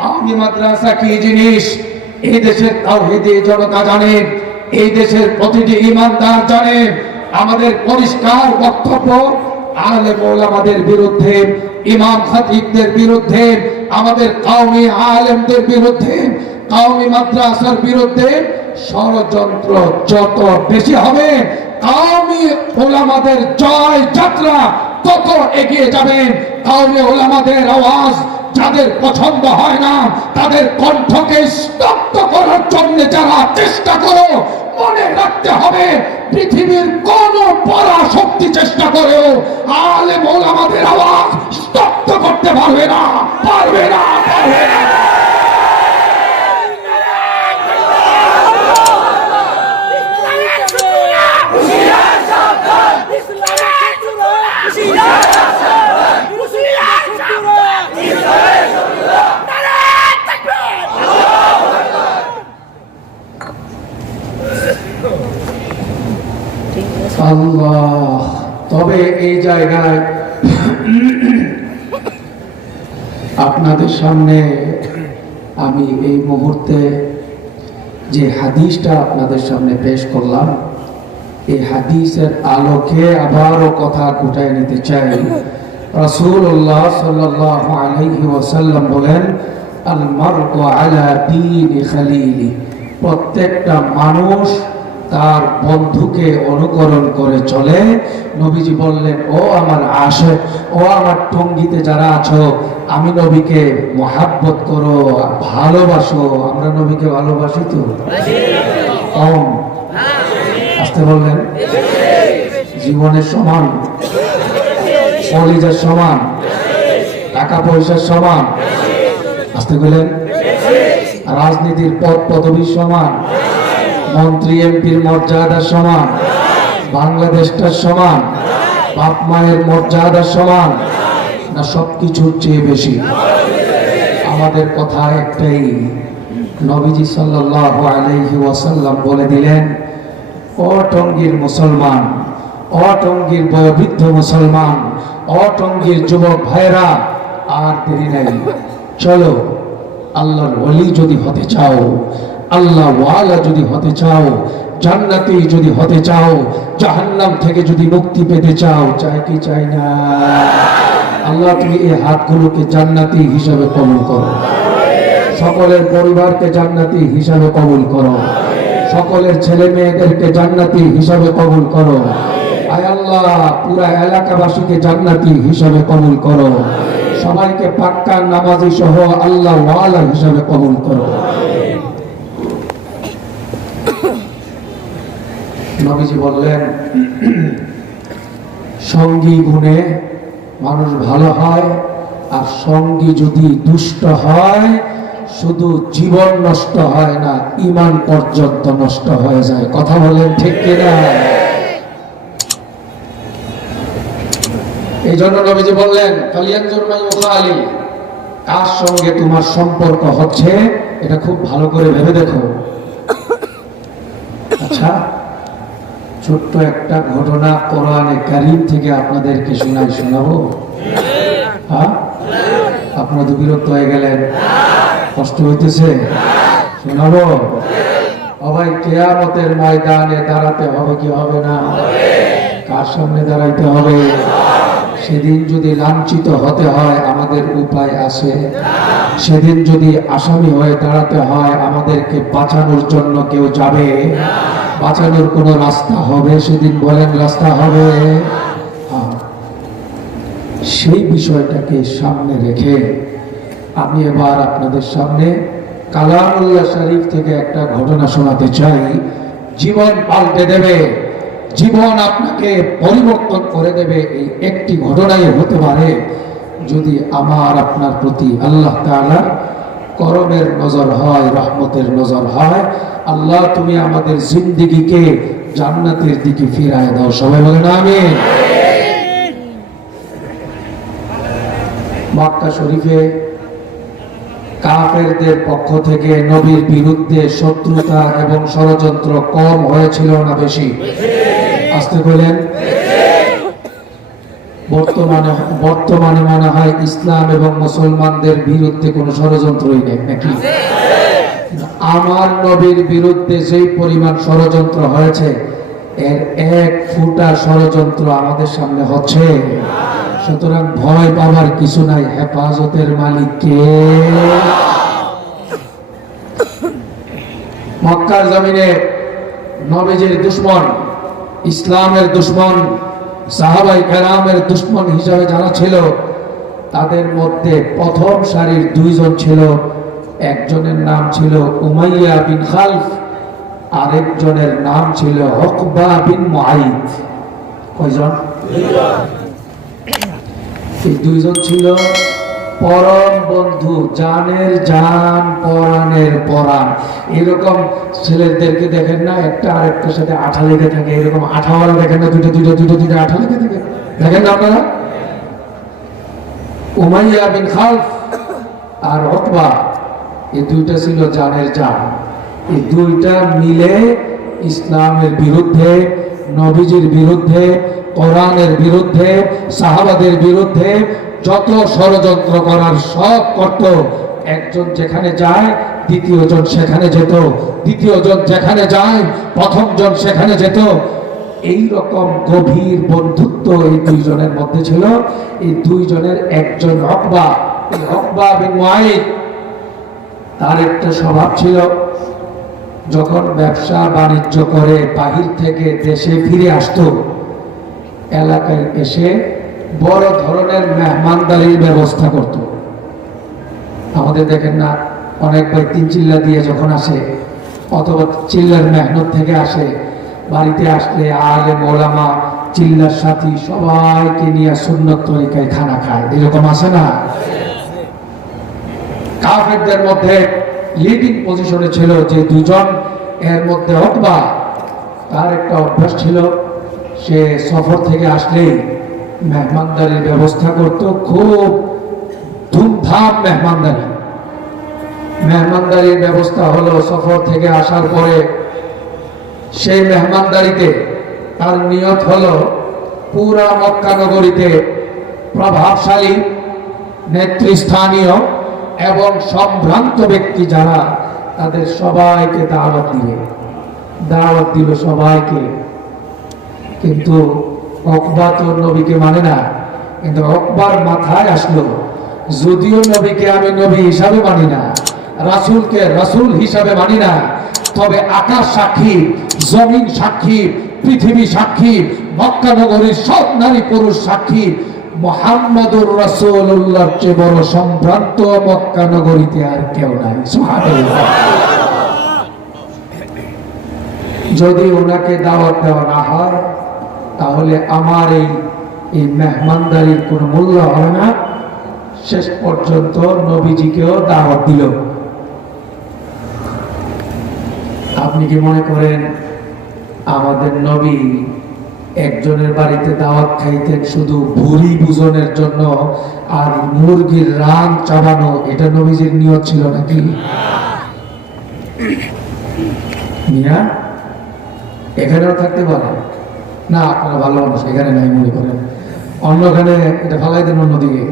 কওমি মাদ্রাসা কি জিনিস এই দেশের তাওহীদি জনতা জানে, এই দেশের প্রতিটি ইমানদার জানে। আমাদের পরিষ্কার বক্তব্য, আলেম ওলামাদের বিরুদ্ধে, ইমাম খতিবদের বিরুদ্ধে, আমাদের কওমি আলেমদের বিরুদ্ধে, কওমি মাদ্রাসার বিরুদ্ধে ষড়যন্ত্র যত বেশি হবে, কওমি ওলামাদের জয় যাত্রা তত এগিয়ে যাবে। কওমি ওলামাদের আওয়াজ যাদের পছন্দ হয় না, তাদের কণ্ঠকে স্তব্ধ করার জন্য যারা চেষ্টা করো, মনে রাখতে হবে পৃথিবীর কোন পরাশক্তি চেষ্টা করেও আলেম ওলামাদের আওয়াজ স্তব্ধ করতে পারবে না, পারবে না, পারবে না। আল্লাহ, তবে এই জায়গায় আপনাদের সামনে আমি এই মুহূর্তে যে হাদিসটা আপনাদের সামনে পেশ করলাম, এই হাদিসের আলোকে আবারও কথা গুটায় নিতে চাই। রাসূলুল্লাহ সাল্লাল্লাহু আলাইহি ওয়াসাল্লাম বলেন, আল মারদু আলা দীনি খালিলি, প্রত্যেকটা মানুষ তার বন্ধুকে অনুকরণ করে চলে। নবীজি বললেন, ও আমার আশিক, ও আমার টঙ্গিতে যারা আছো, আমি নবীকে মহাব্বত করো, ভালোবাসো। আমরা নবীকে ভালোবাসি তো? কম? আসতে বললেন? জীবনের সমান, কলিজার সমান, টাকা পয়সার সমান, আসতে গেলেন রাজনীতির পদ পদবী সমান, মন্ত্রী এমপির মর্যাদা সমান, বাংলাদেশটা সমান, বাপ মায়ের মর্যাদা সমান, না সবকিছুর চেয়ে বেশি? আমাদের কথা একটাই, নবীজি সাল্লাল্লাহু আলাইহি ওয়াসাল্লাম বলে দিলেন, অটঙ্গীর মুসলমান, অটঙ্গীর বয়োবৃদ্ধ মুসলমান, অটঙ্গীর যুবক ভাইরা, আর দেরি নাই, চলো আল্লাহর ওলি যদি হতে চাও, আল্লাহ ওয়ালা যদি হতে চাও, জান্নাতি যদি হতে চাও, জাহান্নাম থেকে যদি মুক্তি পেতে চাও, চাই কি চাই না? আল্লাহ তুমি এই হাতগুলোকে জান্নাতি হিসাবে কবুল করো, সকলের পরিবারকে জান্নাতি হিসাবে কবুল করো, সকলের ছেলে মেয়েদেরকে জান্নাতি হিসাবে কবুল করো। আয় আল্লাহ পুরা এলাকাবাসীকে জান্নাতি হিসাবে কবুল করো, সবাইকে পাক্কা নামাজি সহ আল্লাহ ওয়ালা হিসাবে কবুল করো। নবীজি বললেন, সঙ্গী গুণে মানুষ ভালো হয়, আর সঙ্গী যদি দুষ্ট হয় শুধু জীবন নষ্ট হয় না, ঈমান পর্যন্ত নষ্ট হয়ে যায়। কথা বলেন ঠিক কিনা? এই জন্য নবীজি বললেন, ফালিয়ানজুর মান ইউখালি, কার সঙ্গে তোমার সম্পর্ক হচ্ছে এটা খুব ভালো করে ভেবে দেখো। আচ্ছা, ছোট্ট একটা ঘটনা কোরআনে কারীম থেকে আপনাদেরকে শোনাবো। হ্যাঁ, আপনারা তো বিরক্ত হয়ে গেলেন, কষ্ট হইতেছে? শোনাবো। সবাই কিয়ামতের ময়দানে দাঁড়াতে হবে কি হবে না? কার সামনে দাঁড়াইতে হবে? সেদিন যদি লাঞ্ছিত হতে হয় আমাদের উপায় আছে? সেদিন যদি আসামি হয়ে দাঁড়াতে হয় আমাদেরকে বাঁচানোর জন্য কেউ যাবে? বাঁচানোর কোনো রাস্তা হবে সেদিন? বলেন, রাস্তা হবে? সেই বিষয়টাকে সামনে রেখে আমি এবার আপনাদের সামনে কালামুল্লাহ শরীফ থেকে একটা ঘটনা শোনাতে চাই। জীবন পাল্টে দেবে, জীবন আপনাকে পরিবর্তন করে দেবে এই একটি ঘটনাই হতে পারে, যদি আমার আপনার প্রতি আল্লাহ তাআলার করমের নজর হয়, রহমতের নজর হয়। আল্লাহ তুমি আমাদের জিন্দেগিকে জান্নাতের দিকে ফিরায় দাও। সবাই বলেন আমিন। মক্কা শরীফে কাফেরদের পক্ষ থেকে নবীর বিরুদ্ধে শত্রুতা এবং ষড়যন্ত্র কম হয়েছিল না বেশি? আসতে বলেন। বর্তমানে মনে হয় ইসলাম এবং মুসলমানদের বিরুদ্ধে কোনো ষড়যন্ত্রই নেই, নাকি? আমার নবীর বিরুদ্ধে যেই পরিমাণ ষড়যন্ত্র হয়েছে এর এক ফুটা ষড়যন্ত্র আমাদের সামনে হচ্ছে। সুতরাং ভয় পাওয়ার কিছু নাই, হেফাজতের মালিক কে? মক্কার জমিনে নবীজির দুশমন, ইসলামের দুশমন, সাহাবায়ে কেরামের দুশমন হিসাবে যারা ছিল তাদের মধ্যে প্রথম সারির দুইজন ছিল। একজনের নাম ছিল উমাইয়া বিন খালফ, আরেকজনের নাম ছিল উকবা বিন মুআইদ। কয়জন? এই দুইজন ছিল পরম বন্ধু, জানের জান, পরাণের পরাণ। এরকম ছেলেদেরকে দেখেন না, একটা আরেকটার সাথে আঠা লেগে থাকে, এরকম আঠাওয়ালা দেখেন না, দুটো আঠা লেগে থাকে, দেখেন না আপনারা? উমাইয়া বিন খালফ আর উকবা, এই দুইটা ছিল জানের জান। এই দুইটা মিলে ইসলামের বিরুদ্ধে, নবীজির বিরুদ্ধে, কোরআনের বিরুদ্ধে, সাহাবাদের বিরুদ্ধে যত ষড়যন্ত্র করার সব করত। একজন যেখানে যায় দ্বিতীয়জন সেখানে যেত, দ্বিতীয়জন যেখানে যায় প্রথমজন সেখানে যেত। এই রকম গভীর বন্ধুত্ব এই দুইজনের মধ্যে ছিল। এই দুইজনের একজন উকবা, এই উকবা বিন মুআইদ, তার একটা স্বভাব ছিল, যখন ব্যবসা বাণিজ্য করে বাহির থেকে দেশে ফিরে আসতো, এলাকায় এসে বড় ধরনের মেহমানদারির ব্যবস্থা করত। আমাদের দেখেন না, অনেক ভাই 3 চিল্লা দিয়ে যখন আসে অথবা চিল্লার মেহনত থেকে আসে, বাড়িতে আসলে আলেম ওলামা, চিল্লার সাথী সবাইকে নিয়ে সুন্নত তরিকায় খানা খায়, এরকম আসে না? কাফেরদের মধ্যে লিডিং পজিশনে ছিল যে দুজন, এর মধ্যে উতবা, তার একটা অভ্যাস ছিল, সে সফর থেকে আসলেই মেহমানদারির ব্যবস্থা করত, খুব ধুমধাম মেহমানদারির ব্যবস্থা হলো সফর থেকে আসার পরে সেই মেহমানদারিতে তার নিয়ত হলো পুরা মক্কা নগরীতে প্রভাবশালী নেতৃস্থানীয় এবং সম্ভ্রান্ত ব্যক্তি যারা, তাদের সবাইকে দাওয়াত দিল সবাইকে। কিন্তু উকবা তো নবীকে মানে না, কিন্তু উকবার মাথায় আসলো, যদিও নবীকে আমি নবী হিসাবে মানি না, রাসূলকে রাসূল হিসাবে মানি না, তবে আকাশ সাক্ষী, জমিন সাক্ষী, পৃথিবী সাক্ষী, মক্কা নগরীর সব নারী পুরুষ সাক্ষী, মুহাম্মদুর রাসূলুল্লাহর চেয়ে বড় সম্ভ্রান্ত মক্কা নগরীতে আর কেউ নাই। সুবহানাল্লাহ। যদি ওনাকে দাওয়াত দেওয়া না হয় তাহলে আমার এই মেহমানদারির কোনো মূল্য হবে না। শেষ পর্যন্ত নবীজিকেও দাওয়াত দিল। আপনি কি মনে করেন আমাদের নবী একজনের বাড়িতে দাওয়াত খাইতেন শুধু ভুরি বুঝনের জন্য আর মুরগির রান চাবানো, এটা নবীজির নিয়ত ছিল নাকি? মিয়া এখানেও থাকতে পারে না, আপনারা ভালো মানুষ, এখানে নাই মনে করেন, অন্যখানে এটা ফালাই দেন অন্যদিকে।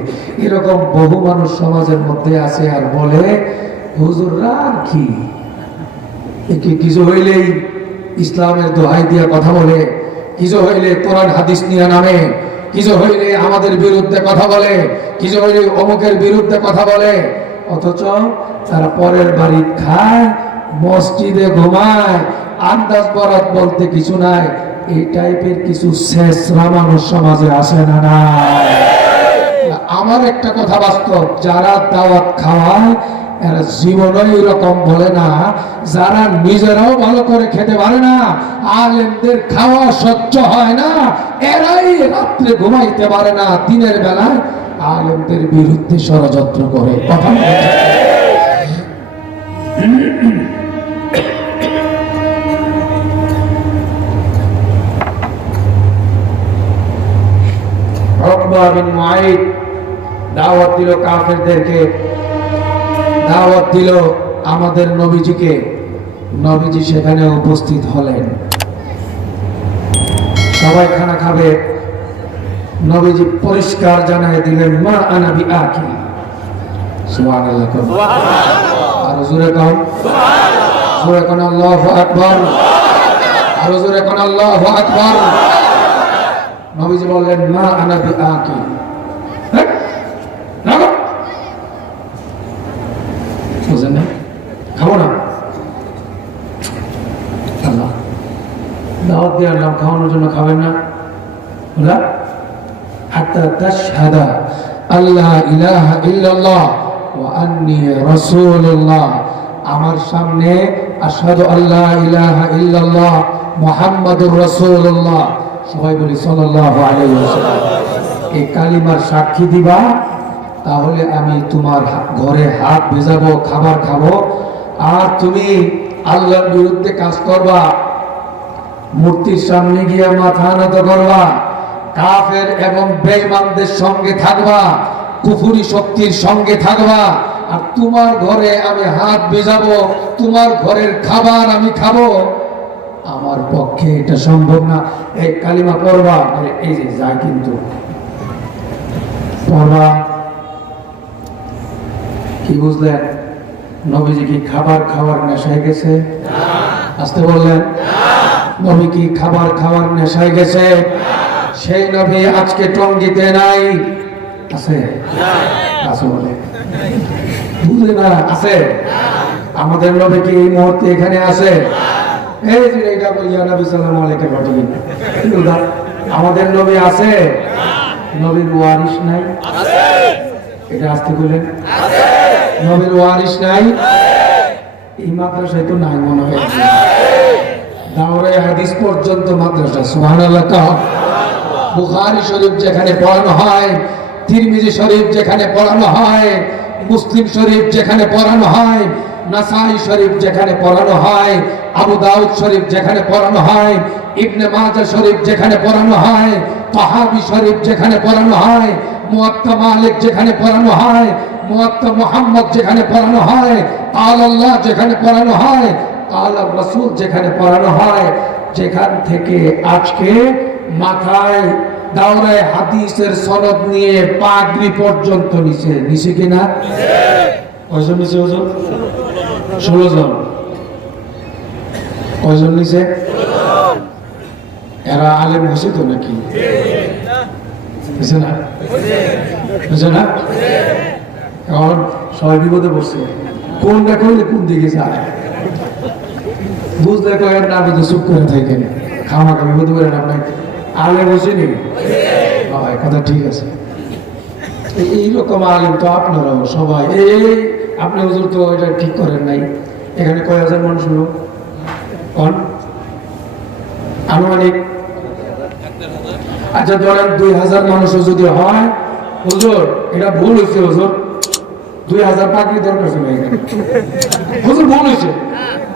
এরকম বহু মানুষ সমাজের মধ্যে আছে আর বলে হুজুররা কি কিছু হইলেই ইসলামের দোহাই দিয়া কথা বলে, কিছু হইলে কোরআন হাদিস নিয়ে নামে, কিছু হইলে আমাদের বিরুদ্ধে কথা বলে, কিছু হইলে অমুকের বিরুদ্ধে কথা বলে, অথচ তারা পরের বাড়ি খায়, মসজিদে ঘুমায়, আন্দাজ বরাত বলতে কিছু নাই। এই টাইপের কিছু শেষরা মানুষ সমাজে আসে না না। আমার একটা কথা বাস্তব, যারা দাওয়াত খাওয়ায় এরা জীবনই এরকম বলে না, যারা নিজেরাও ভালো করে খেতে পারে না, আলেমদের খাওয়া সহ্য হয় না, এরাই রাত্রে ঘুমাইতে পারে না, দিনের বেলায় আলেমদের বিরুদ্ধে ষড়যন্ত্র করে। কথা উকবা বিন মুআইদ দাওয়াত দিল কাফেরদেরকে, দাওয়াত দিল আমাদের নবীজিকে। নবীজি সেখানে উপস্থিত হলেন, সবাই খানা খাবে। নবীজি পরিষ্কার জানাই দিলেন, মা আনা বিআকিল। সুবহানাল্লাহ। আর জোরে কোন সুবহানাল্লাহ, জোরে কোন আল্লাহু আকবার, আর জোরে কোন আল্লাহু আকবার। নবীজি বললেন, মা আনা বিআকিল। বুঝেন না? খাবো না। আল্লাহ দাওয়াত দিয়ে আনলাম, খাওয়ানোর জন্য খাবেন না? বলা হাত্তা তাশহাদা আল্লাহ ইলাহা ইল্লাল্লাহ ওয়া আন্নী রাসূলুল্লাহ। আমার সামনে আশহাদু আল্লাহ ইলাহা ইল্লাল্লাহ মুহাম্মাদুর রাসূলুল্লাহ, সবাই বলি সাল্লাল্লাহু আলাইহি ওয়াসাল্লাম, এই কালিমার সাক্ষী দিবা, তাহলে আমি তোমার ঘরে হাত ভেজাবো, খাবার খাবো। আর তুমি আল্লাহর বিরুদ্ধে কাজ করবা, মূর্তির সামনে গিয়ে মাথা নত করবা, কাফের এবং বেঈমানদের সঙ্গে থাকবা, কুফরি শক্তির সঙ্গে থাকবা, আর তোমার ঘরে আমি হাত ভেজাবো, তোমার ঘরের খাবার আমি খাবো। আমার পক্ষে এটা সম্ভব না। এই কালিমা পড়বা, এই যে যায় কিন্তু পড়বা। কি বুঝলেন? নবীজি কি খাবার খাওয়ার নেশায় গেছে? আসতে বললেন। নবী কি খাবার খাওয়ার নেশায় গেছে? সেই নবী আজকে টঙ্গিতে নাই, আছে? আছে বলে বুঝলে না? আছে। আমাদের নবী কি এই মুহূর্তে এখানে আছে? এই যে এটা বলিয়া নবী সাল্লাল্লাহু আলাইহি ওয়াসাল্লাম, আমাদের নবী আছে? নবীর ওয়ারিস নাই? আছে। এটা আসতে বলেন, আছে। নবীর ওয়ারিস নাই? এই মাদ্রাসায় তো নাই মনে হয়। দাওরায়ে হাদিস পর্যন্ত মাদ্রাসা। সুবহানাল্লাহ। বুখারী শরীফ যেখানে পড়ানো হয়, তিরমিজি শরীফ যেখানে পড়ানো হয়, মুসলিম শরীফ যেখানে পড়ানো হয়, নাসাই শরীফ যেখানে পড়ানো হয়, আবু দাউদ শরীফ যেখানে পড়ানো হয়, ইবনে মাজাহ শরীফ যেখানে পড়ানো হয়, তাহাবি শরীফ যেখানে পড়ানো হয়, মুয়াত্তা মালিক যেখানে পড়ানো হয়, মুয়াত্তা মুহাম্মদ যেখানে পড়ানো হয়, কাল আল্লাহ যেখানে পড়ানো হয়, কাল রাসূল যেখানে পড়ানো হয়, যেখান থেকে আজকে মাথায় দাওরায়ে হাদিসের সনদ নিয়ে পাগড়ি পর্যন্ত নিচে কিনা কয়জন নিচে? ওজন 16 জন। কয়জন নিচে? এরা আলেম হয়েছে তো নাকি? বুঝছে না? বুঝছে না? এখন সবাই বিপদে পড়ছে, কোনটা করলে কোন দিকে যায় বুঝলে কয়েক না বুঝে চুপ করে থাকেন, খামাখা বিপদে পড়েন। আপনার আলেম হয়েছে নি? কথা ঠিক আছে। এইরকম আলেম তো আপনারাও সবাই। এই আপনি হুজুর তো এটা ঠিক করেন নাই। এখানে কয় হাজার মানুষ হলো? আনুমানিক আচ্ছা ধরেন 2000 মানুষও যদি হয়, হুজুর এটা ভুল হয়েছে, হুজুর 2000 পাগড়ি দরকার ছিল এখানে, হুজুর ভুল হয়েছে।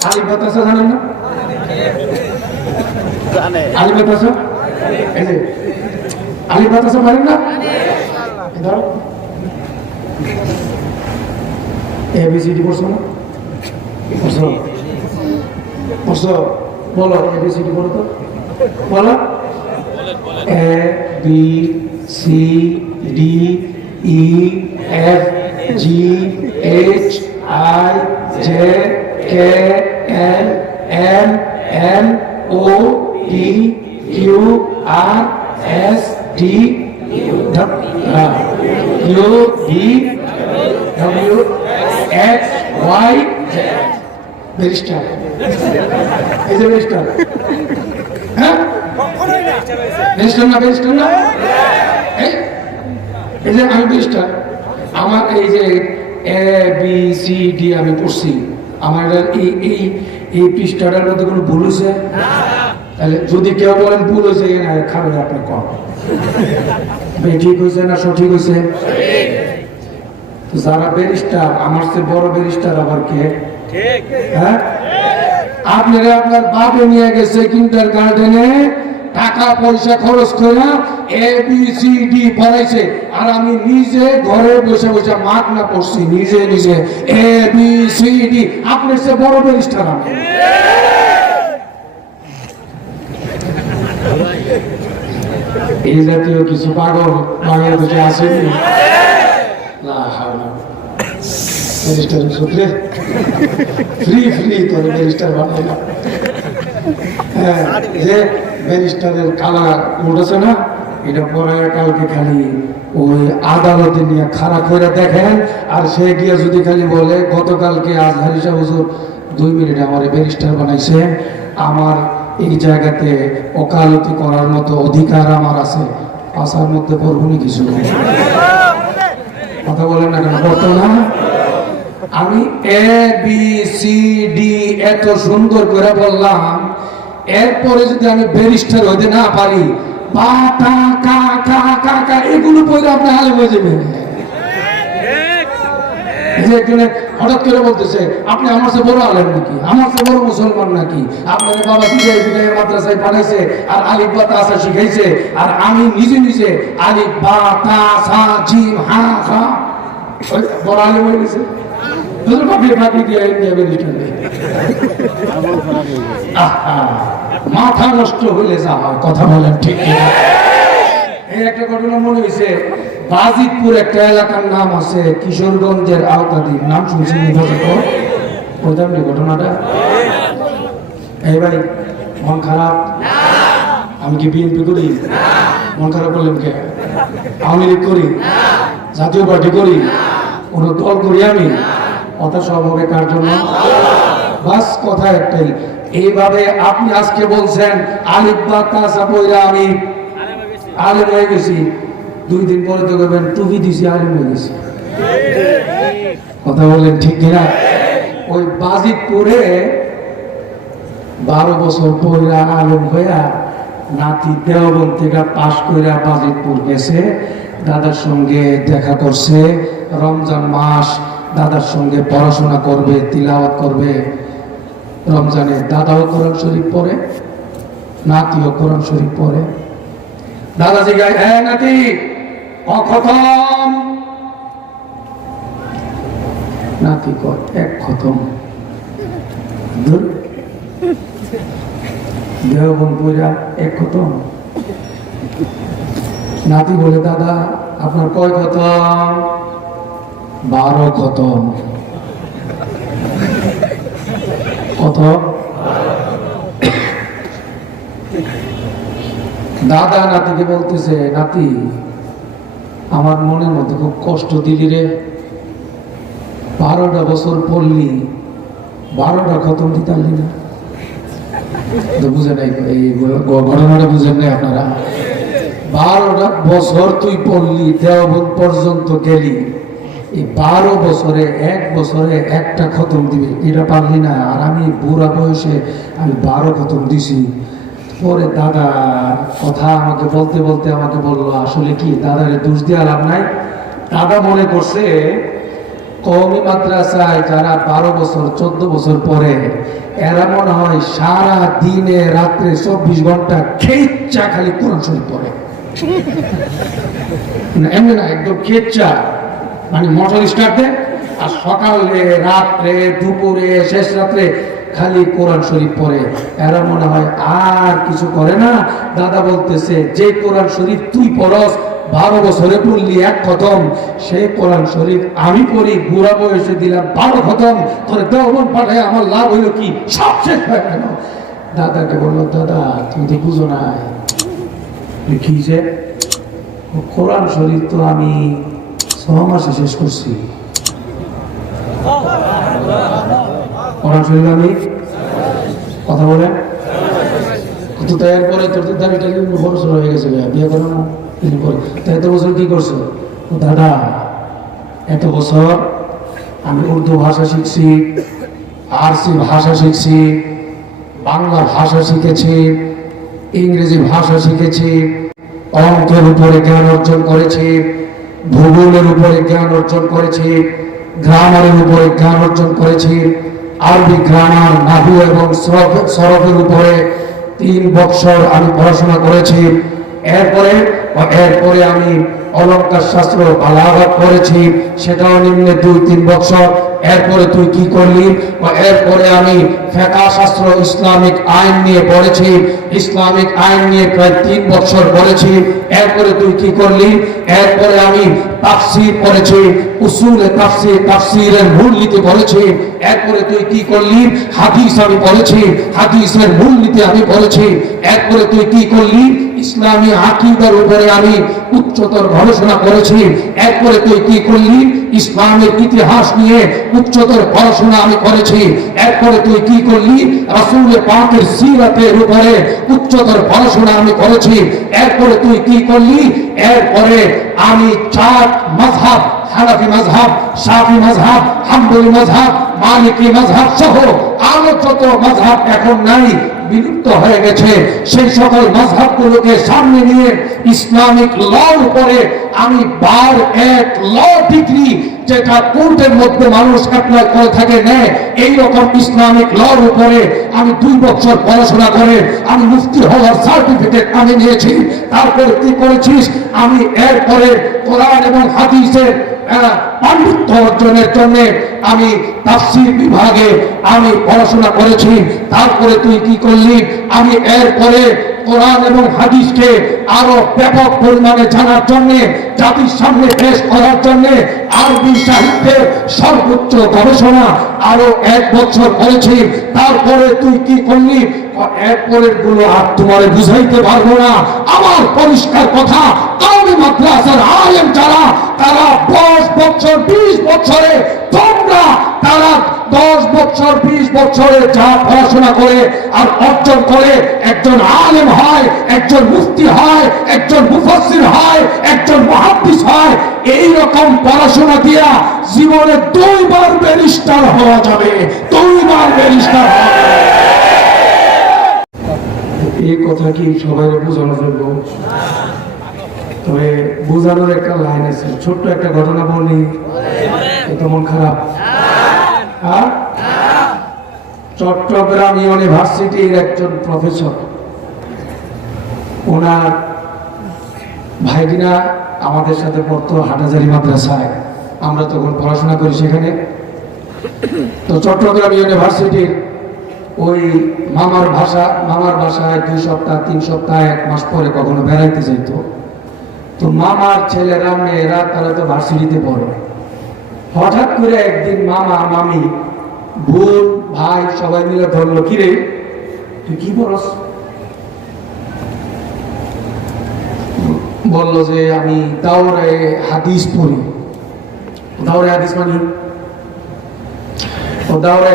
আলিফ বাতাসা জানেন না? আলিফ বাতাসা, এই যে আলিফ বাতাসা পারেন না? এবিসিডি পড়ছো না? পড়ছো? বলো এবিসিডি বলো তো, বলো। A B C D E F G H I J K L M N O P Q R S T U V W X Y Z. Barrister, এই যে ব্যারিস্টার, হ্যাঁ ব্যারিস্টার না? ব্যারিস্টার না? এই যে আমি ব্যারিস্টার, আমার এই যে এ বি সি ডি আমি পড়ছি, আমার এই পৃষ্ঠাটার মধ্যে কোনো ভুল হয়েছে? তাহলে যদি কেউ বলেন ভুল হয়েছে, খাবে আপনার কম ঠিক হয়েছে না সঠিক হয়েছে? যারা ব্যারিস্টার, আমার চেয়ে বড় ব্যারিস্টার আবার কে? হ্যাঁ, আপনারা আপনার বাপে নিয়ে গেছে কিন্ডার গার্ডেনে, টাকা পয়সা খরচ করে এ বি সি ডি পড়াইছে, আর আমি নিজে ঘরে বসে বসে মাঠ না পড়ছি, নিজে নিজে এ বি সি ডি। আপনার চেয়ে বড় ব্যারিস্টার আমি। এই জাতীয় কিছু পাগল বাংলাদেশে আসেনি। ব্যারিস্টারের সূত্রে ফ্রি তোর ব্যারিস্টার বানাইলাম। হ্যাঁ, যে ব্যারিস্টারের কালা কোট আছে না, এটা পরে কালকে খালি ওই আদালতে নিয়ে খাড়া করে দেখেন, আর সে গিয়ে যদি খালি বলে গতকালকে আজহারি সাহেব হুজুর 2 মিনিট আমার ব্যারিস্টার বানাইছে, আমার এই জায়গাতে ওকালতি করার মতো অধিকার আমার আছে, আসার মধ্যে পড়বনি কিছু কথা বলেন না কেন? করতো না? আমি এ বি সি ডি এত সুন্দর করে বললাম, এরপরে যদি আমি ব্যারিস্টার হইতে না পারি, পাতা কাকা কাকা এগুলো পড়ে আপনি আলেম হয়ে যাবেন। হঠাৎ করে বলতেছে আপনি আমার চেয়ে বড় আলেম নাকি, আমার চেয়ে বড় মুসলমান নাকি, আপনার বাবা বিদায় বিদায় মাদ্রাসায় পাঠাইছে আর আলিফ বা তা সা শিখাইছে, আর আমি নিজে নিজে আলিফ বা তা সা জিম হা খা বড় আলেম হয়ে গেছে। মাথা নষ্ট হলে যা হয়, কথা বলেন ঠিক কিনা? এই একটা ঘটনা মনে হয়েছে, বাজিতপুর একটা এলাকার নাম আছে কিশোরগঞ্জের আওতাধীন, নাম শুনছেন? বলতাম না ঘটনাটা? এই ভাই মন খারাপ? আমি কি বিএনপি করি? মন খারাপ করলেন কে? আওয়ামী লীগ করি? জাতীয় পার্টি করি? কোনো দল করি আমি? কথা সব হবে কার জন্য? বাস কথা একটাই, এইভাবে আপনি আজকে বলছেন আলিফ বা তা সা পয়রা আমি আলেম হয়ে গেছি, 2 দিন পরে তো বলবেন টুপি দিছি আলেম হয়ে গেছি। কথা বলেন ঠিক কিনা? ওই বাজিতপুরে 12 বছর পয়রা আলেম হইয়া নাতি দেওবন্দ থেকে পাশ করে বাজিতপুর গেছে, দাদার সঙ্গে দেখা করছে। রমজান মাস দাদার সঙ্গে পড়াশোনা করবে, তিলাওয়াত করবে। রমজানে দাদাও কোরআন শরীফ পড়ে, নাতিও কোরআন শরীফ পড়ে। দাদাজি গায়, হ্যাঁ নাতি অখতম। নাতি কর এক খতম। দেওবন্দ পূজা এক খতম। নাতি বলে, দাদা আপনার কয় খতম? 12 খতম। কত? দাদা নাতিকে বলতেছে, নাতি আমার মনের মধ্যে খুব কষ্ট দিলি রে, 12টা বছর পড়লি, 12টা খতম দিতে পারলি না। বুঝে নাই এই ঘটনাটা, বুঝেন নাই আপনারা? 12টা বছর তুই পড়লি, দেওবন্দ পর্যন্ত গেলি, এই 12 বছরে 1 বছরে একটা খতম দিবে, এটা পারলি না। আর আমি বুড়া বয়সে আমি 12 খতম দিছি। পরে দাদা কথা আমাকে বলতে বলতে আমাকে বললো, আসলে কি দাদারে দোষ দেওয়া লাভ নাই। দাদা মনে করছে কওমি মাদ্রাসায় যারা 12 বছর 14 বছর পরে, এরা মনে হয় সারা দিনে রাত্রে 24 ঘন্টা খেচ্চা খালি কোরআন শরীফ পড়ে। এমনি না, একদম খেচ্চা, মানে মোটর স্টার্ট দেয় আর সকালে রাত্রে দুপুরে শেষ রাত্রে খালি কোরআন শরীফ পড়ে। এরা মনে হয় আর কিছু করে না। দাদা বলতেছে, যে কোরআন শরীফ তুই পড়স 12 বছরে পড়লি 1 খতম, সেই কোরআন শরীফ আমি পড়ি বুড়া বয়সে দিলাম 12 খতম, তোর দেওবন্দ পাঠায় আমার লাভ হইল কি? সব শেষ হয়ে গেল। দাদাকে বললো, দাদা তুমি তো বুঝো নাই কি যে কোরআন শরীফ তো আমি 6 মাসে শেষ করছি। কোরআন শরীফ আমি কথা বলে তো এরপরে তোর দাবিটা বড় সড় হয়ে গেছে, বিয়ে করো না তাই এত বছর কি করছো? দাদা এত বছর আমি উর্দু ভাষা শিখছি, ফার্সি ভাষা শিখছি, বাংলা ভাষা শিখেছি, ইংরেজি ভাষা শিখেছি, অঙ্কের উপরে জ্ঞান অর্জন করেছি, ভূগোলের উপরে জ্ঞান অর্জন করেছি, গ্রামারের উপরে জ্ঞান অর্জন করেছি, আরবি গ্রামার, নাহু এবং সরফের উপরে 3 বছর আমি পড়াশোনা করেছি। এরপরে আমি অলঙ্কার শাস্ত্র বালাগাত করেছি, সেটাও নিম্নে 2-3 বছর। এরপরে তুই কি করলি? এরপরে আমি ফিকহ শাস্ত্র ইসলামিক আইন নিয়ে পড়েছি, ইসলামিক আইন নিয়ে প্রায় 3 বছর পড়েছি। এরপরে তুই কি করলি? এরপরে আমি তাফসীর পড়েছি, উসুলে তাফসীর, তাফসীরের মূলনীতি পড়েছি। এরপরে তুই কি করলি? হাদিস আমি পড়েছি, হাদিসের মূলনীতি আমি পড়েছি। এরপরে তুই কি করলি? ইসলামী আকীদার উপরে আমি উচ্চতর গবেষণা করেছি। এরপরে তুই কি করলি? ইসলামের ইতিহাস নিয়ে উচ্চতর পড়াশোনা আমি করেছি। এরপরে তুই কি করলি? রাসূল পাকের সিরাতের উপরে উচ্চতর পড়াশোনা আমি করেছি। এরপরে তুই কি করলি? এরপরে আমি 4 মাযহাব, হানাফি মাযহাব, শাফি মাযহাব, হাম্বলি মাযহাব, মালিকি মাযহাব সহ আরো যত মাযহাব এখন নাই, বিলুপ্ত হয়ে গেছে, সেই সকল মাযহাবগুলোকে সামনে নিয়ে ইসলামিক লর উপরে আমি বার 1 ল ডিগ্রি, যেটা কোর্টের মধ্যে মানুষ অ্যাপ্লাই করে থাকে নেয়, এইরকম ইসলামিক লর উপরে আমি 2 বছর পড়াশোনা করে আমি মুফতি হওয়ার সার্টিফিকেট আমি নিয়েছি। তারপরে কি করেছিস? আমি এরপরে কোরআন এবং হাদিসের পাণ্ডিত্য অর্জনের জন্য আমি তাফসীর বিভাগে আমি পড়াশোনা করেছি। তারপরে তুই কি করলি? আমি এরপরে কোরআন এবং হাদিসকে আরো ব্যাপক পরিমাণে জানার জন্য, জাতির সামনে পেশ করার জন্য আরবি সাহিত্যের সর্বোচ্চ গবেষণা আরো 1 বছর করেছি। তারপরে তুই কি করলি? এরপরের গুলো আর তোমার বুঝাইতে পারবো না। আমার পরিষ্কার কথা, কওমি মাদ্রাসার আলেম যারা, তারা 10 বছর 20 বছরে তারা 10 বছর 20 বছরে যা পড়াশোনা করে আর অর্জন করে একজন আলেম হয়, একজন মুফতি হয়, একজন মুফাসসির হয়, একজন মুহাদ্দিস হয়। এই রকম পড়াশোনা দিয়া জীবনে 2 বার ব্যারিস্টার হওয়া যাবে, 2 বার ব্যারিস্টার হবে। এই কথা কি সবাই বোঝানো যাবে? তবে বোঝানোর একটা লাইন আছে, ছোট্ট একটা ঘটনা বলি, তো মন খারাপ? হ্যাঁ, চট্টগ্রাম ইউনিভার্সিটির একজন প্রফেসর, ওনার ভাইদিনা আমাদের সাথে পড়তো হাটাজারি মাদ্রাসায়, আমরা তখন পড়াশোনা করি সেখানে। তো চট্টগ্রাম ইউনিভার্সিটির ওই মামার বাসায় 2 সপ্তাহ 3 সপ্তাহ 1 মাস পরে কখনো বেড়াইতে যেত। তো মামার ছেলেরা মেয়েরা তারা তো ভার্সিটিতে পড়ে। হঠাৎ করে একদিন মামা মামি বোন ভাই সবাই মিলে ধরলো, কিরে তুই কি পড়স? বললো যে আমি দাওরে হাদিস পড়ি। দাওরে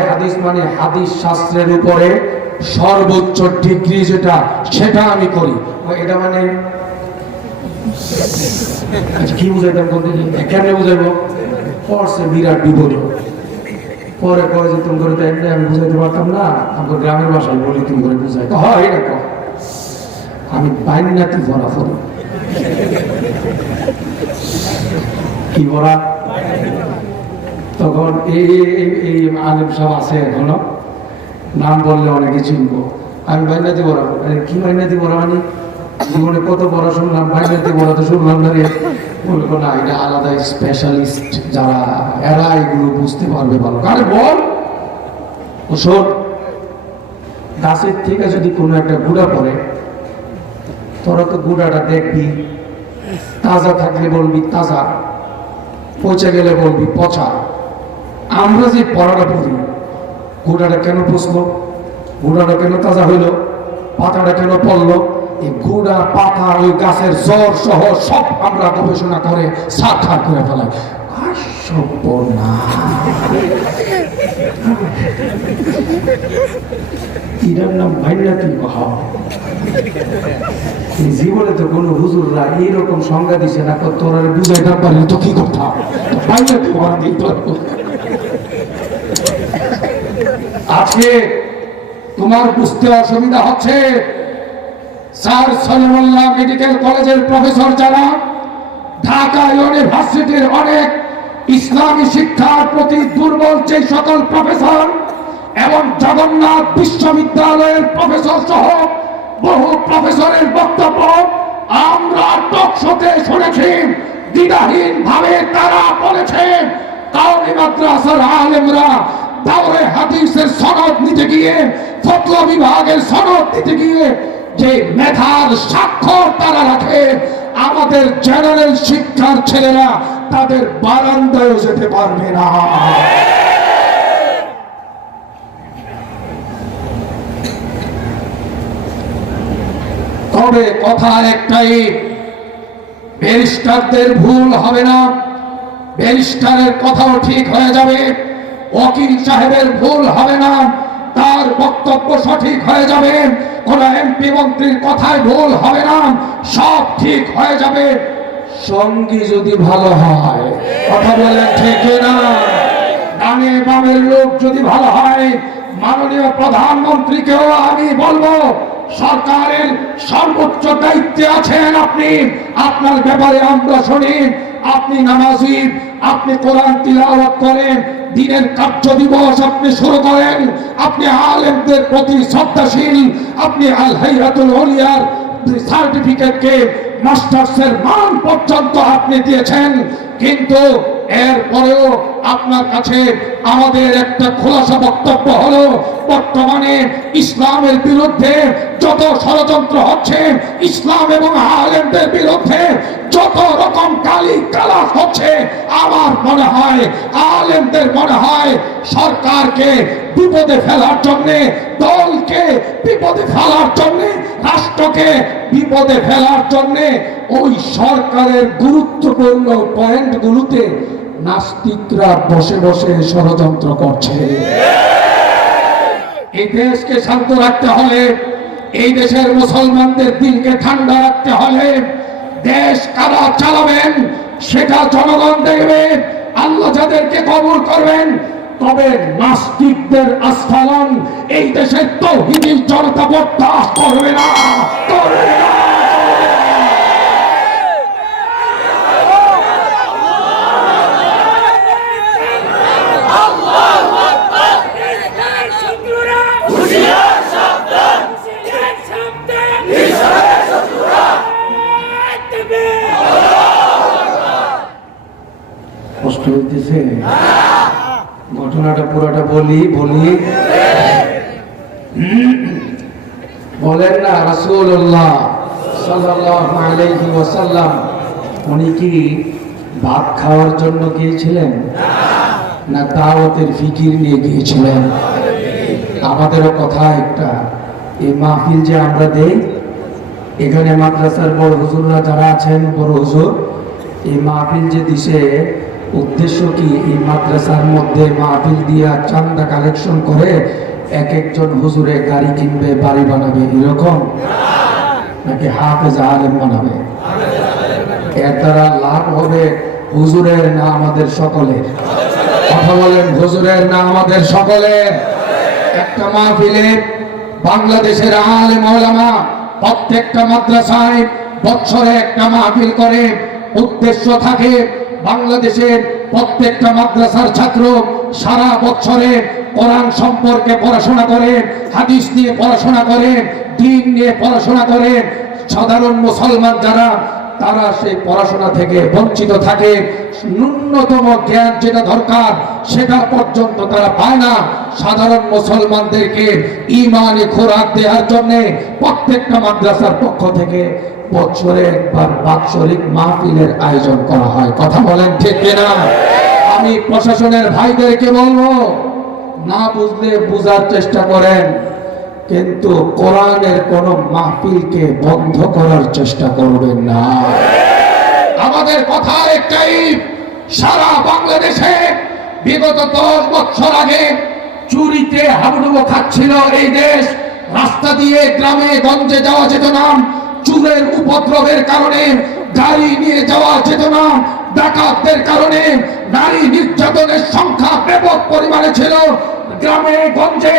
হাদিস মানে হাদিস শাস্ত্রের উপরে সর্বোচ্চ ডিগ্রি যেটা, সেটা আমি করি। এটা মানে কি বুঝাইতাম? কেমনে বুঝাইবো? পড়ছে বিরাট বিপদ। পরে কয় যে তুমি করে আমি বুঝাইতে পারতাম না, আমার গ্রামের ভাষায় বলি তুমি করে বুঝাই। হয় এটা কয় আমি বাইনাতি ভরা পড়ি। কি ভরা? তখন এই আলেম সাহেব আছে এখনো, নাম বললে অনেকে চিনবো। আমি বাইনাতি ভরা, কি বাইনাতি ভরা মানে জীবনে কত পড়া শুনলাম, বাইনাতি ভরা তো শুনলাম না রে। বলবো না, এটা আলাদা স্পেশালিস্ট যারা, এরা এগুলো বুঝতে পারবে ভালো। আরে বল, ও শোন, গাছের থেকে যদি কোনো একটা গুঁড়া পড়ে, তোরা তো গুঁড়াটা দেখবি, তাজা থাকলে বলবি তাজা, পচে গেলে বলবি পচা। আমরা যে পড়াটা পড়ি, গুঁড়াটা কেন পচলো, গুঁড়াটা কেন তাজা হইলো, পাতাটা কেন পড়লো, এই গুঁড়া পাতা ওই গাছের জ্বর সহ সব আমরা গবেষণা করে সাক্ষাৎ করে ফেলাই। এটার নাম বাইনাতি। জীবনে তো কোনো হুজুররা এইরকম সংজ্ঞা দিছে না, তোরা বুঝাইতে পারলে তো কি করতাম? বাইনাতি ভরা দিত। আজকে তোমার বুঝতে অসুবিধা হচ্ছে, স্যার সলিমুল্লাহ মেডিকেল কলেজের প্রফেসর যারা, ঢাকা ইউনিভার্সিটির অনেক ইসলামী শিক্ষার প্রতি দুর্বল যে সকল প্রফেসর এবং জগন্নাথ বিশ্ববিদ্যালয়ের প্রফেসর সহ বহু প্রফেসরের বক্তব্য আমরা টক শোতে শুনেছি। দ্বিধাহীন ভাবে তারা বলেছেন, কাউমি মাদ্রাসার আলেমরা দাওরে হাদিসের সনদ নিতে গিয়ে, ফতোয়া বিভাগের সনদ নিতে গিয়ে যে মেধার স্বাক্ষর তারা রাখে, আমাদের জেনারেল শিক্ষার ছেলেরা তাদের বারান্দায় যেতে পারবে না। তবে কথা একটাই, ব্যারিস্টারদের ভুল হবে না, ব্যারিস্টারের কথাও ঠিক হয়ে যাবে। ওকিল সাহেবের ভুল হবে না, তার বক্তব্য সঠিক হয়ে যাবে। কোন এমপি মন্ত্রীর কথায় ভুল হবে না, সব ঠিক হয়ে যাবে। সঙ্গী যদি ভালো হয়, কথা বলেন ঠিক না? ডানে বামের লোক যদি ভালো হয়, মাননীয় প্রধানমন্ত্রীকেও আমি বলবো, সরকারের সর্বোচ্চ দায়িত্বে আছেন আপনি, আপনার ব্যাপারে আমরা শুনি আপনি নামাজি, আপনি কোরআন তিলাওয়াত করেন, দিনের কার্য দিবস আপনি শুরু করেন, আপনি আলেমদের প্রতি শ্রদ্ধাশীল, আপনি আল হাইয়াতুল উলিয়ার সার্টিফিকেটকে মাস্টার্সের মান পর্যন্ত আপনি দিয়েছেন। কিন্তু এরপরেও আপনার কাছে আমাদের একটা খোলাসা বক্তব্য হলো, বর্তমানে ইসলামের বিরুদ্ধে যত ষড়যন্ত্র হচ্ছে, ইসলাম এবং আলেমদের বিরুদ্ধে যত রকম গালি গালাজ হচ্ছে, আমার মনে হয় আলেমদের মনে হয় সরকারকে বিপদে ফেলার জন্যে, দলকে বিপদে ফেলার জন্যে, রাষ্ট্রকে বিপদে ফেলার জন্যে ওই সরকারের গুরুত্বপূর্ণ পয়েন্টগুলোতে নাস্তিকরা বসে বসে ষড়যন্ত্র করছে। এই দেশকে শান্ত রাখতে হলে, এই দেশের মুসলমানদের দিলকে ঠান্ডা রাখতে হলে, দেশ কারা চালাবেন সেটা জনগণ দেখবে। আল্লাহ যাদেরকে কবুল করবেন, তবে নাস্তিকদের আস্ফালন এই দেশের তাওহীদি জনতা বরদাস্ত করবে না, করবে না। কষ্ট হইতেছে? ঘটনাটা পুরোটা বলি। বলেন না, রাসূলুল্লাহ সাল্লাল্লাহু আলাইহি ওয়াসাল্লাম উনি কি ভাত খাওয়ার জন্য গিয়েছিলেন, না দাওয়াতের ফিকির নিয়ে গিয়েছিলেন? আমাদেরও কথা একটা, এই মাহফিল যে আমরা দেই, এখানে মাদ্রাসার বড় হুজুররা যারা আছেন, বড় হুজুর, এই মাহফিল যে দিছে, উদ্দেশ্য কি এই মাদ্রাসার মধ্যে মাহফিল দিয়া চান্দা কালেকশন করে এক একজন হুজুরে গাড়ি কিনবে, বাড়ি বানাবে, এরকম? নাকি হাফেজ আলেম বানাবে? এর দ্বারা লাভ হবে হুজুরের না আমাদের সকলের? কথা বলেন, হুজুরের না আমাদের সকলের? একটা মাহফিলে বাংলাদেশের আলেম ওলামা প্রত্যেকটা মাদ্রাসায় বছরে একটা মাহফিল করে। উদ্দেশ্য থাকে বাংলাদেশের প্রত্যেকটা মাদ্রাসার ছাত্র সারা বছরে কোরআন সম্পর্কে পড়াশোনা করে, হাদিস নিয়ে পড়াশোনা করে, দ্বীন নিয়ে পড়াশোনা করে। সাধারণ মুসলমান যারা, তারা সেই পড়াশোনা থেকে বঞ্চিত থাকে। ন্যূনতম জ্ঞান যেটা দরকার সেটা পর্যন্ত তারা পায় না। সাধারণ মুসলমানদেরকে ঈমানি খোরাক দেওয়ার জন্য প্রত্যেকটা মাদ্রাসার পক্ষ থেকে বছরে একবার বাৎসরিক মাহফিলের আয়োজন করা হয়। কথা বলেন ঠিক কিনা? আমি প্রশাসনের ভাইদেরকে বলবো, না বুঝলে বুঝার চেষ্টা করেন, কিন্তু কোরআনের কোন মাহফিলকে বন্ধ করার চেষ্টা করবেন না। আমাদের কথা একটাই, সারা বাংলাদেশে বিগত 10 বছর আগে চুরিতে হাবুডুবু খাচ্ছিল এই দেশ। রাস্তা দিয়ে গ্রামে গঞ্জে যাওয়া যেত না, চুরের উপদ্রবের কারণে গাড়ি নিয়ে যাওয়া যেত না, ডাকাতদের কারণে নারী নির্যাতনের সংখ্যা ব্যাপক পরিমাণে ছিল। গ্রামে গঞ্জে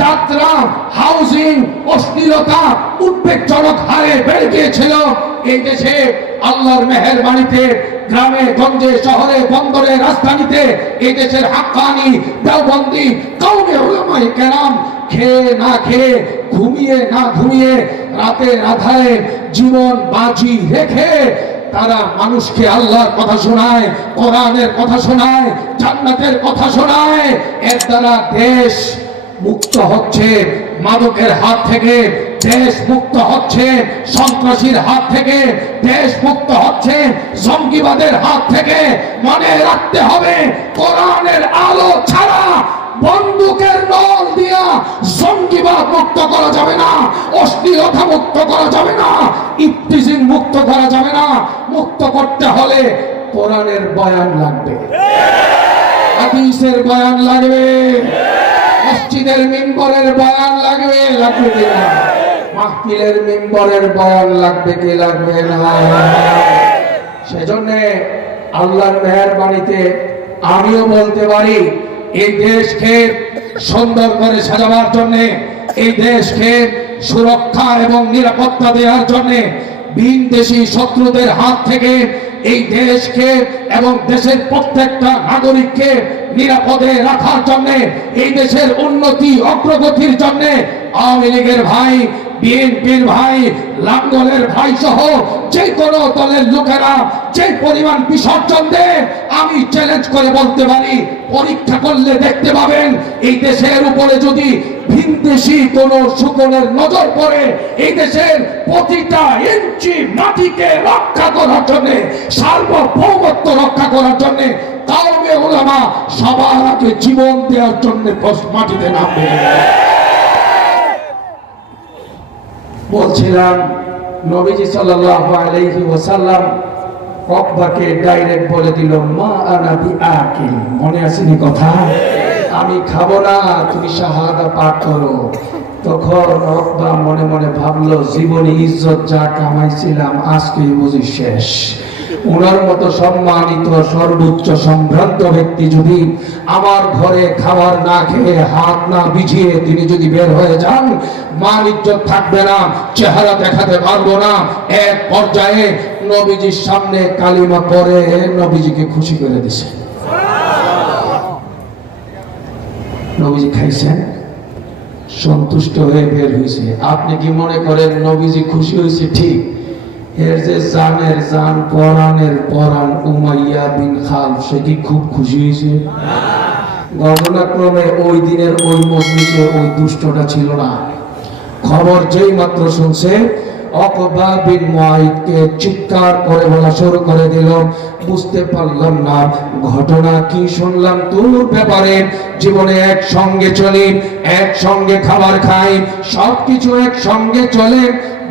যাত্রা, হাউজিং, অশ্লীলতা উদ্বেগজনক হারে বেড়ে গিয়েছিল। এই দেশে আল্লাহর মেহেরবানিতে গ্রামে গঞ্জে, শহরে, বন্দরে, রাজধানীতে এই দেশের হাক্কানি, দেওবন্দি, কওমি উলামায়ে কেরাম খেয়ে না খেয়ে, ঘুমিয়ে না ঘুমিয়ে, রাতের আধারে জীবন বাজি রেখে তারা মানুষকে আল্লাহর কথা শোনায়, কোরআনের কথা শোনায়, জান্নাতের কথা শোনায়। এর দ্বারা দেশ মুক্ত হচ্ছে মাদকের হাত থেকে, দেশ মুক্ত হচ্ছে সন্ত্রাসীর হাত থেকে, দেশ মুক্ত হচ্ছে জঙ্গিবাদের হাত থেকে। মনে রাখতে হবে, কোরআনের আলো ছাড়া বন্দুকের নল দিয়া জঙ্গিবাদ মুক্ত করা যাবে না, অশ্লীলতা মুক্ত করা যাবে না, ইফতিজিং মুক্ত করা যাবে না। মুক্ত করতে হলে কোরআনের বয়ান লাগবে, হাদিসের বয়ান লাগবে, মসজিদের মিম্বরের বয়ান লাগবে, লাগবে কিনা? মাহফিলের মিম্বরের বয়ান লাগবে কি লাগবে না? সেজন্য আল্লাহর মেহেরবানিতে আমিও বলতে পারি, এই দেশকে সুন্দর করে সাজাবার জন্য, এই দেশকে সুরক্ষা এবং নিরাপত্তা দেওয়ার জন্য, ভিনদেশী শত্রুদের হাত থেকে এই দেশকে এবং দেশের প্রত্যেকটা নাগরিককে নিরাপদে রাখার জন্য, এই দেশের উন্নতি অগ্রগতির জন্য আওয়ামী লীগের ভাই, বিএনপির ভাই, লাঙ্গলের ভাই সহ যে কোনো দলের লোকেরা যে পরিমাণ বিসর্জন দেয়, আমি চ্যালেঞ্জ করে বলতে পারি, পরীক্ষা করলে দেখতে পাবেন এই দেশের উপরে যদি ভিনদেশী কোন শকুনের নজর পড়ে, এই দেশের প্রতিটা ইঞ্চি মাটিকে রক্ষা করার জন্য, সার্বভৌমত্ব রক্ষা করার জন্য কাওমে উলামা সবার আগে জীবন দেওয়ার জন্য মাটিতে নামবে। বলছিলাম, নবীজি সাল্লাল্লাহু আলাইহি ওয়াসাল্লাম উকবাকে ডাইরেক্ট বলে দিল, মা আনা বিআকিল। মনে আসেনি কথা? আমি খাবো না, তুমি শাহাদা পাঠ করো। তখন উকবা মনে মনে ভাবলো, জীবনে ইজ্জত যা কামাইছিলাম আজকেই বুঝি শেষ। ওনার মতো সম্মানিত সর্বোচ্চ সম্ভ্রান্ত ব্যক্তি যদি আমার ঘরে খাবার না খেয়ে হাত না বিছিয়ে তিনি যদি বের হয়ে যান, মান ইজ্জত থাকবে না, চেহারা দেখাতে পারবো না। এক পর্যায়ে নবীজির সামনে কালিমা পড়ে নবীজিকে খুশি করে দিছে। নবীজি খাইছেন, সন্তুষ্ট হয়ে বের হয়েছে। আপনি কি মনে করেন নবীজি খুশি হয়েছে? ঠিক। এর যে জানের জান, পরাণের পরাণ উমাইয়া বিন খালফ, সে কি খুব খুশি হয়েছে? ঘটনাক্রমে ওই দিনের ওই মজলিসে ওই দুষ্টটা ছিল না। খবর যেই মাত্র শুনছে, উকবা বিন মুআইদকে চিৎকার করে বলা শুরু করে দিল, বুঝতে পারলাম না ঘটনা কি, শুনলাম তোর ব্যাপারে, জীবনে একসঙ্গে চলি, একসঙ্গে খাবার খাই, সবকিছু একসঙ্গে চলে,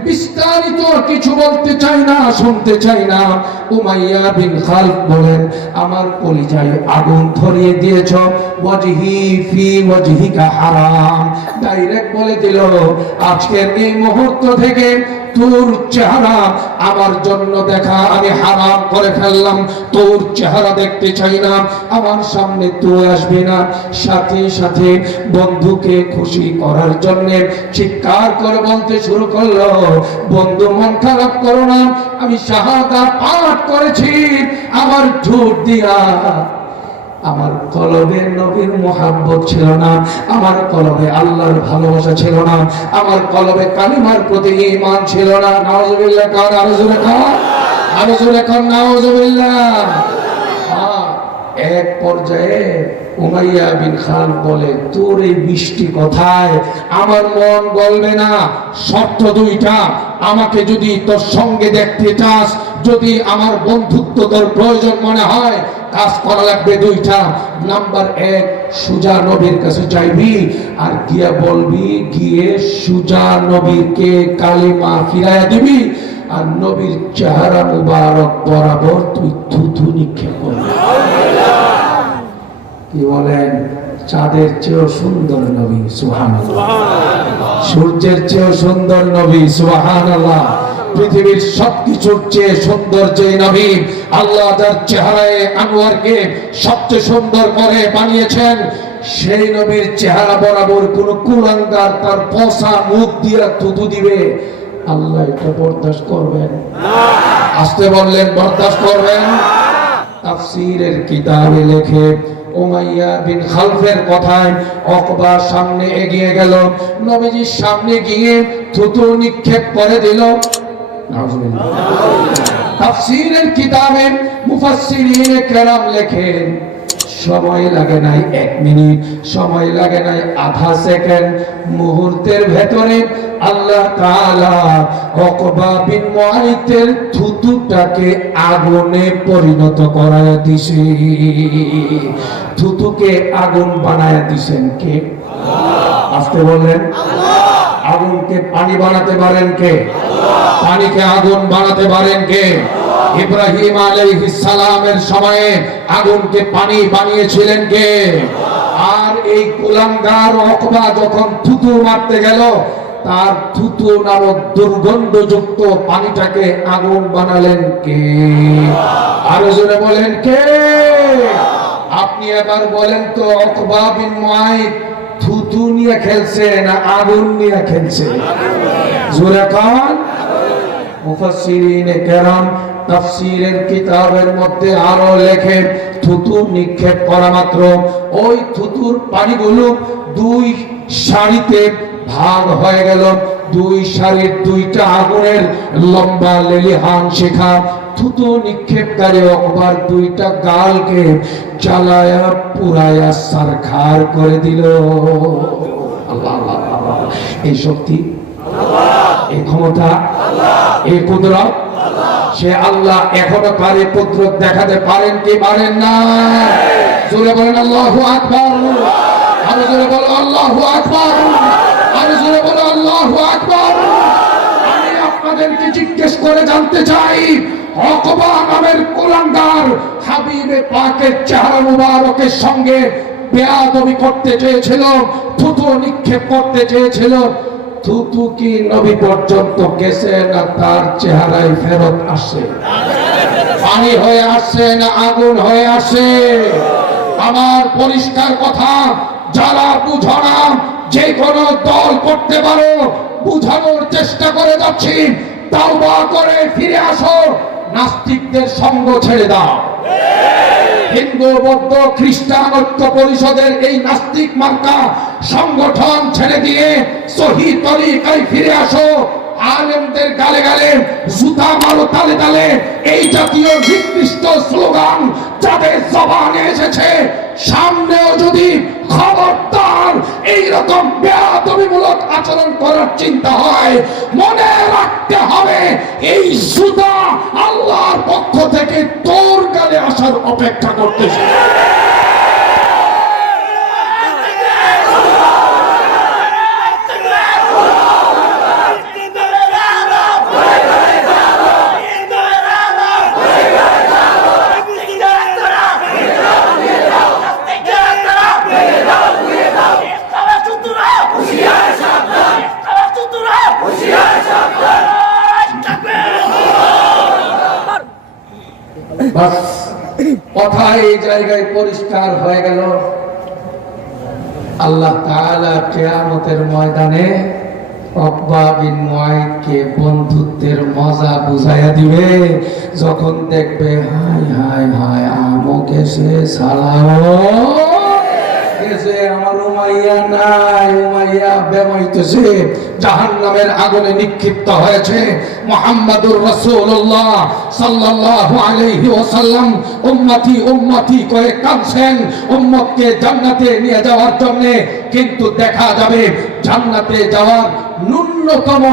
বিস্তারিত কিছু বলতে চাই না, শুনতে চাই না। উমাইয়া বিন খালফ বলেন, আমার কলিজায় আগুন ধরিয়ে দিয়েছ, ওয়াজহি ফি ওয়াজহিকা হারাম। ডাইরেক্ট বলে দিল, আজকের এই মুহূর্ত থেকে তোর চেহারা আমার জন্য দেখা আমি হারাম করে ফেললাম, তোর চেহারা দেখতে চাই না, আমার সামনে তুই আসবি না। সাথে সাথে বন্ধুকে খুশি করার জন্য চিৎকার করে বলতে শুরু করলো, বন্ধু মন খারাপ করো না, আমি শাহাদাত পাঠ করেছি আমার ঠোঁট দিয়া। আমার কলবে নবীর মুহাব্বত ছিল না, আমার কলবে আল্লাহর ভালোবাসা ছিল না, আমার কলবে কালিমার প্রতি ঈমান ছিল না। নাউজুবিল্লাহ, কার আরো জোরে কার নাউজুবিল্লাহ। এক পর্যায়ে উমাইয়া বিন খালফ বলে, তোর এই মিষ্টি কথায় আমার মন গলবে না। শর্ত দুইটা, আমাকে যদি তোর সঙ্গে দেখতে চাস, যদি আমার বন্ধুত্ব তোর প্রয়োজন মনে হয়, কাজ করা লাগবে দুইটা। নাম্বার এক, সুজা নবীর কাছে যাইবি আর গিয়া বলবি, গিয়ে সুজা নবীকে কালিমা ফিরাইয়া দিবি, আর নবীর চেহারা মুবারক বরাবর তুই থুথু নিক্ষেপ করবি। কি বলেন? চাঁদের চেয়েও সুন্দর নবী, সুবহানাল্লাহ। সূর্যের চেয়েও সুন্দর নবী, সুবহানাল্লাহ। পৃথিবীর সবকিছুর চেয়ে সুন্দর যে নবী, আল্লাহ তার চেহারায় আনোয়ারকে সবচেয়ে সুন্দর করে বানিয়েছেন, সেই নবীর চেহারা বরাবর কোন কুলাঙ্গার তার পচা মুখ দিয়ে থুতু দিবে, আল্লাহ এটা বরদাস্ত করবেন না। আসতে বললেন, বরদাস্ত করবেন। তাফসীরের কিতাবে লেখে, উমাইয়া বিন খালফের কথায় উকবা সামনে এগিয়ে গেল, নবীজির সামনে গিয়ে থুতু নিক্ষেপ করে দিল। তাফসীরের কিতাবে মুফাসসিরিন কেরাম লেখেন, সময় লাগে নাই 1 মিনিট, সময় লাগে নাই আধা সেকেন্ড, মুহূর্তের ভেতরে আল্লাহ তাআলা উকবা বিন মুআইতের থুতুটাকে আগুনে পরিণত করায় দিছে। থুতুকে আগুন বানায় দিছেন কে? আল্লাহ। আসতে বলেন, আল্লাহ। আগুনকে পানি বানাতে পারেন কে? আল্লাহ। পানিকে আগুন বানাতে পারেন কে? আল্লাহ। ইব্রাহিম আলাইহিস সালামের সময়ে আগুনকে পানি বানিয়েছিলেন কে? আল্লাহ। আর এই কুলাঙ্গার উকবা যখন থুতু মারতে গেল, তার থুতু নামক দুর্গন্ধযুক্ত পানিটাকে আগুন বানালেন কে? আরো জোরে বলেন কে? আপনি এবার বলেন তো, উকবা বিন মুআইত থুতু নিয়ে খেলছে না আগুন নিয়ে খেলছে? জোরে কান। মুফাসসিরিনে কেরাম তাফসীরের কিতাবের মধ্যে আরো লেখেন, থুতু নিক্ষেপ করা মাত্র ওই থুতুর পানিগুলো 2 সারিতে ভাগ হয়ে গেল। 2 সারির 2টা আগুনের লম্বা লেলিহান শিখা থুতু নিক্ষেপকারী উকবার 2টা গালকে জ্বালায়া পুরায়া সারখার করে দিল। আল্লাহ আল্লাহ আল্লাহ। এই শক্তি আল্লাহ, এই ক্ষমতা আল্লাহ, এই কুদরত আল্লাহ। সে আল্লাহ এখনো পারে, কুদরত দেখাতে পারেন কি পারেন না? জোরে বলেন আল্লাহু আকবার। আরো জোরে বলো আল্লাহু আকবার। আরো জোরে বলো আল্লাহু আকবার। আমি আপনাদেরকে জিজ্ঞেস করে জানতে চাই, উকবা নামের কুলাঙ্গার হাবিবে পাকের চেহারা মুবারকের সঙ্গে বেয়াদবি করতে চেয়েছিল, থুতু নিক্ষেপ করতে চেয়েছিল, থুতু কি নবী পর্যন্ত গেছে না তার চেহারায় ফেরত আসে? পানি হয়ে আসছে না আগুন হয়ে আসে? আমার পরিষ্কার কথা, যারা বুঝো না যে কোনো দল করতে পারো, বুঝানোর চেষ্টা করে যাচ্ছি, তাওবা করে ফিরে আসো, নাস্তিকদের সঙ্গ ছেড়ে দাও। হিন্দু বৌদ্ধ খ্রিস্টান ঐক্য পরিষদের এই নাস্তিক মার্কা সংগঠন ছেড়ে দিয়ে সহি তরিকায় ফিরে আসো। আলেমদের গালে গালে জুতা মারো, তালে তালে এই জাতীয় নিকৃষ্ট স্লোগান যাদের জবানে এসেছে, সামনেও যদি খবরদার এইরকম বেয়াদবিমূলক আচরণ করার চিন্তা হয়, মনে রাখতে হবে এই জুতা আল্লাহর পক্ষ থেকে তোর গালে আসার অপেক্ষা করতেছে। বাস কথা এই জায়গায় পরিষ্কার হয়ে গেল। আল্লাহ তাআলা কিয়ামতের ময়দানে উকবা বিন মুআইদকে বন্ধুত্বের মজা বুঝাইয়া দিবে। যখন দেখবে হায় হায় হায় আমক এসে সালাও এসে, আমার উমাইয়া নাই, উমাইয়া বেমাইতেছে, জাহান্নামের আগুনে নিক্ষিপ্ত হয়েছে। মুহাম্মাদুর রাসূলুল্লাহ সাল্লাল্লাহু আলাইহি ওয়াসাল্লাম উম্মতি উম্মতি করে কাঁদছেন উম্মতকে জান্নাতে নিয়ে যাওয়ার জন্য। কিন্তু দেখা যাবে জান্নাতে যাওয়ার ন্যূনতম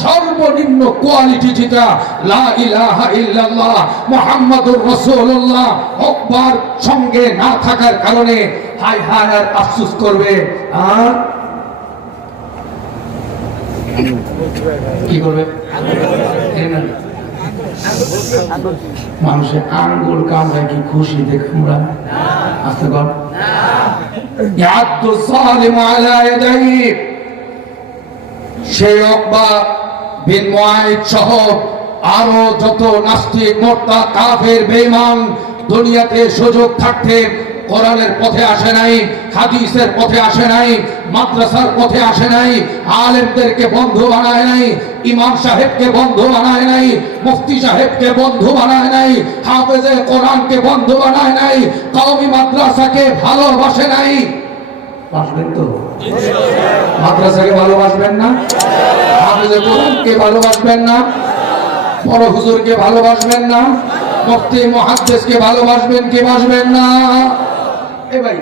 সর্বনিম্ন কোয়ালিটি যেটা লা ইলাহা ইল্লাল্লাহ মুহাম্মাদুর রাসূলুল্লাহ উকবার সঙ্গে না থাকার কারণে হায় হায় আর আফসোস করবে। আর কি করবে? মানুষের আঙ্গুল কামড়ায় কি খুশি দেখে আমরা? আস্তে কর। ইয়াদু সালিম আলা ইয়াদাইহি, সেই উকবা বিন মুআইদ সহ আরো যত নাস্তিক মুরতাদ কাফের বেঈমান দুনিয়াতে সুযোগ থাকতে কোরআনের পথে আসে নাই, হাদিসের পথে আসে নাই, মাদ্রাসার পথে আসে নাই, আলেমদেরকে বন্ধু বানায় নাই, ইমাম সাহেবকে বন্ধু বানায় নাই, মুফতি সাহেবকে বন্ধু বানায় নাই, হাফেজে কোরআনকে বন্ধু বানায় নাই, কওমি মাদ্রাসাকে ভালোবাসে নাই। বাসবেন তো? মাদ্রাসাকে ভালোবাসবেন না? হাফেজে কোরআনকে ভালোবাসবেন না? বড় হুজুরকে ভালোবাসবেন না? মুফতি মুহাদ্দিসকে ভালোবাসবেন কি বাসবেন না? এ ভাই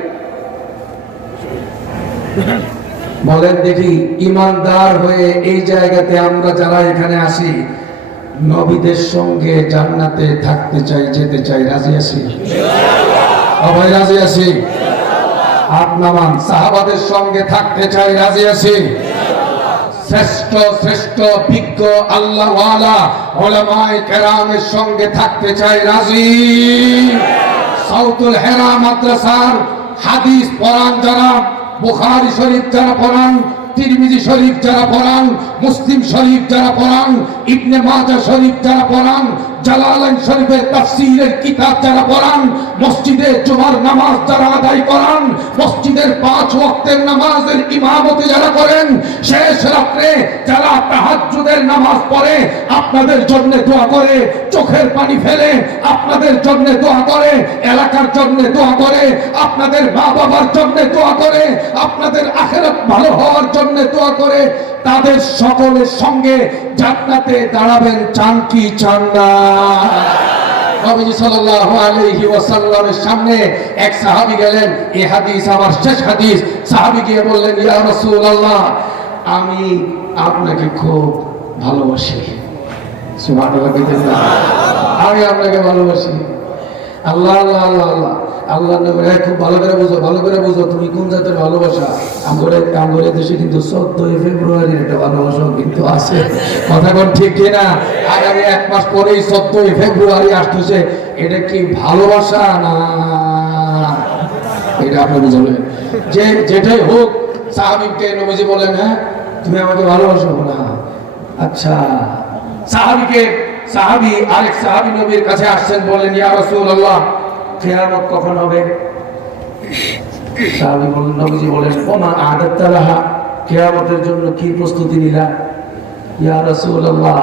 বলেন দেখি, ইমানদার হয়ে এই জায়গাতে আমরা যারা এখানে আসি, নবীদের সঙ্গে জান্নাতে থাকতে চাই, যেতে চাই, রাজি আছি? সবাই রাজি আছি? হাত নামান। সাহাবাদের সঙ্গে থাকতে চাই, রাজি আছি? শ্রেষ্ঠ শ্রেষ্ঠ বিজ্ঞ আল্লাহওয়ালা উলামায়ে কেরামের সঙ্গে থাকতে চাই, রাজি? সাউতুল হেরা মাদ্রাসার হাদিস পড়ান যারা, বুখারী শরীফ যারা পড়ান, তিরমিজি শরীফ যারা পড়ান, মুসলিম শরীফ যারা পড়ান, ইবনে মাজাহ শরীফ যারা পড়ান, জালালাইন শরীফের তাফসীরের কিতাব যারা পড়ান, মসজিদে জুমার নামাজ যারা আদায় করান, মসজিদের 5 ওয়াক্তের নামাজের ইমামতি যারা করেন, শেষ রাতে যারা তাহাজ্জুদের নামাজ পড়ে, আপনাদের জন্য দোয়া করে, চোখের পানি ফেলে আপনাদের জন্য দোয়া করে, এলাকার জন্য দোয়া করে, আপনাদের মা বাবার জন্য দোয়া করে, আপনাদের আখিরাত ভালো হওয়ার জন্য দোয়া করে, তাদের সকলের সঙ্গে জান্নাতে দাঁড়াবেন, চান কি চান না? নবীজি সাল্লাল্লাহু আলাইহি ওয়াসাল্লামের সামনে এক সাহাবী গেলেন, এই হাদিস আমার শেষ হাদিস। সাহাবী গিয়ে বললেন, ইয়া রাসূলুল্লাহ, আমি আপনাকে খুব ভালোবাসি। সুবহানাল্লাহ, আমি আপনাকে ভালোবাসি। আল্লাহ আল্লাহ আল্লাহ আল্লাহ আল্লাহ নবী, খুব ভালো করে বুঝো, ভালো করে বুঝো, তুমি কোন জাতের ভালোবাসা। আমাদের দেশে কিন্তু 14 ফেব্রুয়ারির একটা ভালোবাসা কিন্তু আছে, কথা কোন ঠিক কিনা? আগামী 1 মাস পরেই 14 ফেব্রুয়ারি আসতেছে, এটা কি ভালোবাসা না? এটা আপনি বুঝবেন। যে যেটাই হোক, সাহাবীকে নবীজি বলেন, হ্যাঁ তুমি আমাকে ভালোবাসো না? আচ্ছা, সাহাবীকে আরেক সাহাবী নবীর কাছে আসছেন, বলেন ইয়া রাসূলুল্লাহ কিয়ামত কখন হবে? সাহাবী বলেন, নবীজি বলেন ওমা আদাত্তা লাহা, কিয়ামতের জন্য কি প্রস্তুতি নিলা? ইয়া রাসূলুল্লাহ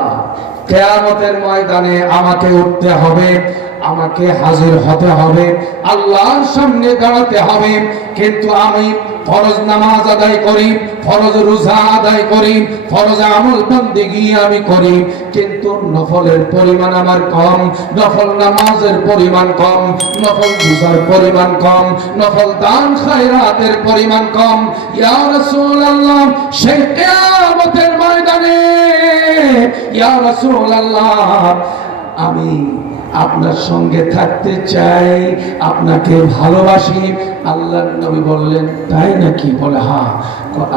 কিয়ামতের ময়দানে আমাকে উঠতে হবে, আমাকে হাজির হতে হবে, আল্লাহর সামনে দাঁড়াতে হবে, কিন্তু আমি ফরজ নামাজ আদায় করি, ফরজ রোজা আদায় করি, ফরজ আমল বান্দেগী আমি করি, কিন্তু নফলের পরিমাণ আমার কম, নফল নামাজের পরিমাণ কম, নফল রোজার পরিমাণ কম, নফল দান খায়রাতের পরিমাণ কম। ইয়া রাসূলুল্লাহ সেই কিয়ামতের ময়দানে ইয়া রাসূলুল্লাহ আমি আপনার সঙ্গে থাকতে চাই, আপনাকে ভালোবাসি। আল্লাহর নবী বললেন তাই নাকি? বলে হ্যাঁ।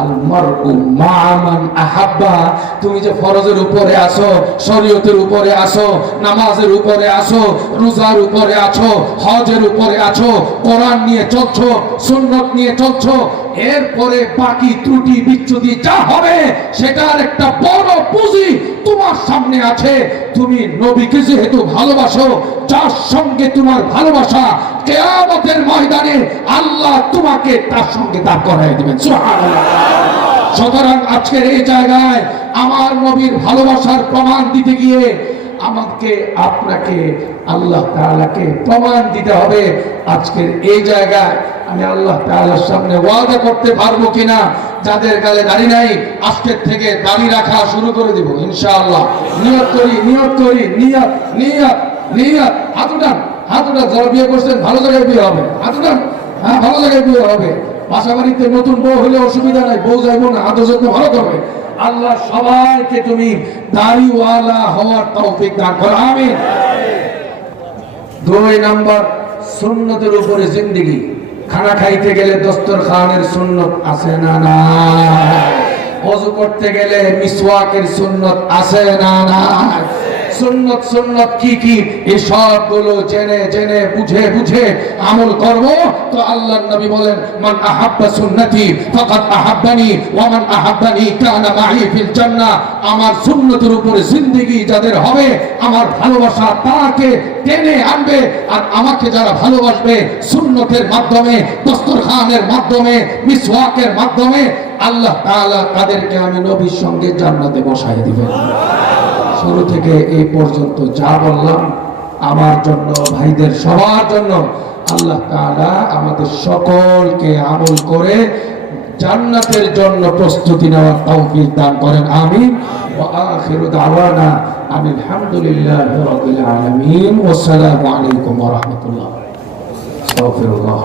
আল মারউ মা মান আহাব্বা, তুমি যে ফরজের উপরে আছো, শরীয়তের উপরে আছো, নামাজের উপরে আছো, রোজার উপরে আছো, হজের উপরে আছো, কোরআন নিয়ে চলছো, সুন্নাত নিয়ে চলছো, এরপরে বাকি ত্রুটি বিচ্যুতি যা হবে সেটার একটা বড় পুঁজি তোমার সামনে আছে। তুমি নবীকে যেহেতু ভালোবাসো, যার সঙ্গে তোমার ভালোবাসা, কিয়ামতের ময়দানে আল্লাহ তোমাকে তার সঙ্গে দাঁড় করায় দিবেন। সুবহানাল্লাহ। সুতরাং আজকের এই জায়গায় আমার নবীর ভালোবাসার প্রমাণ দিতে গিয়ে আমাকে আপনাকে আল্লাহ তাআলাকে প্রমাণ দিতে হবে। আজকের এই জায়গায় আমি আল্লাহ তাআলার সামনে ওয়াদা করতে পারবো কিনা, যাদের গালে দাড়ি নাই আজকের থেকে দাড়ি রাখা শুরু করে দিব ইনশাআল্লাহ। নিয়ত করি, নিয়ত করি, নিয়ত নিয়ত নিয়ত। হাত উঠান, হাত উঠান। যারা বিয়ে করছেন ভালো জায়গায় বিয়ে হবে, হাত উঠান। হ্যাঁ, ভালো জায়গায় বিয়ে হবে। বাসা বাড়িতে নতুন বউ হলে অসুবিধা নাই, বউ যাইবো না, আদর যত্ন ভালো করবে। আল্লাহ সবাইকে তুমি দাড়িওয়ালা হওয়ার তৌফিক দান করো, আমিন। 2 নাম্বার, সুন্নতের উপরে জিন্দেগি। খানা খাইতে গেলে দস্তরখানের সুন্নত আছে না নাই? ওযু করতে গেলে মিসওয়াকের সুন্নত আছে না নাই? সুন্নত সুন্নত কি কি এই সবগুলো জেনে জেনে বুঝে বুঝে আমল করব তো আল্লাহর নবী বলেন মান আহাব্বা সুন্নতি ফাকাদ আহাব্বানি ওয়া মান আহাব্বানি কানা মাই ফিল জান্নাহ। আমার সুন্নতের উপরে জিন্দেগি যাদের হবে, আমার ভালোবাসা তাকে টেনে আনবে, আর আমাকে যারা ভালোবাসবে সুন্নতের মাধ্যমে, দস্তরখানের মাধ্যমে, মিসওয়াকের মাধ্যমে, আল্লাহ তাআলা তাদেরকে আমি নবীর সঙ্গে জান্নাতে বসায় দিবেন। শুরু থেকে এই পর্যন্ত যা বললাম আমার জন্য, ভাইদের সবার জন্য আল্লাহ তাআলা আমাদের সকলকে আমল করে জান্নাতের জন্য প্রস্তুতি নেওয়ার তৌফিক দান করেন, আমিন। ওয়া আখিরু দাওয়ানা আলহামদুলিল্লাহি রাব্বিল আলামিন। ওয়া আসসালামু আলাইকুম ওয়া রাহমাতুল্লাহ। আস্তাগফিরুল্লাহ।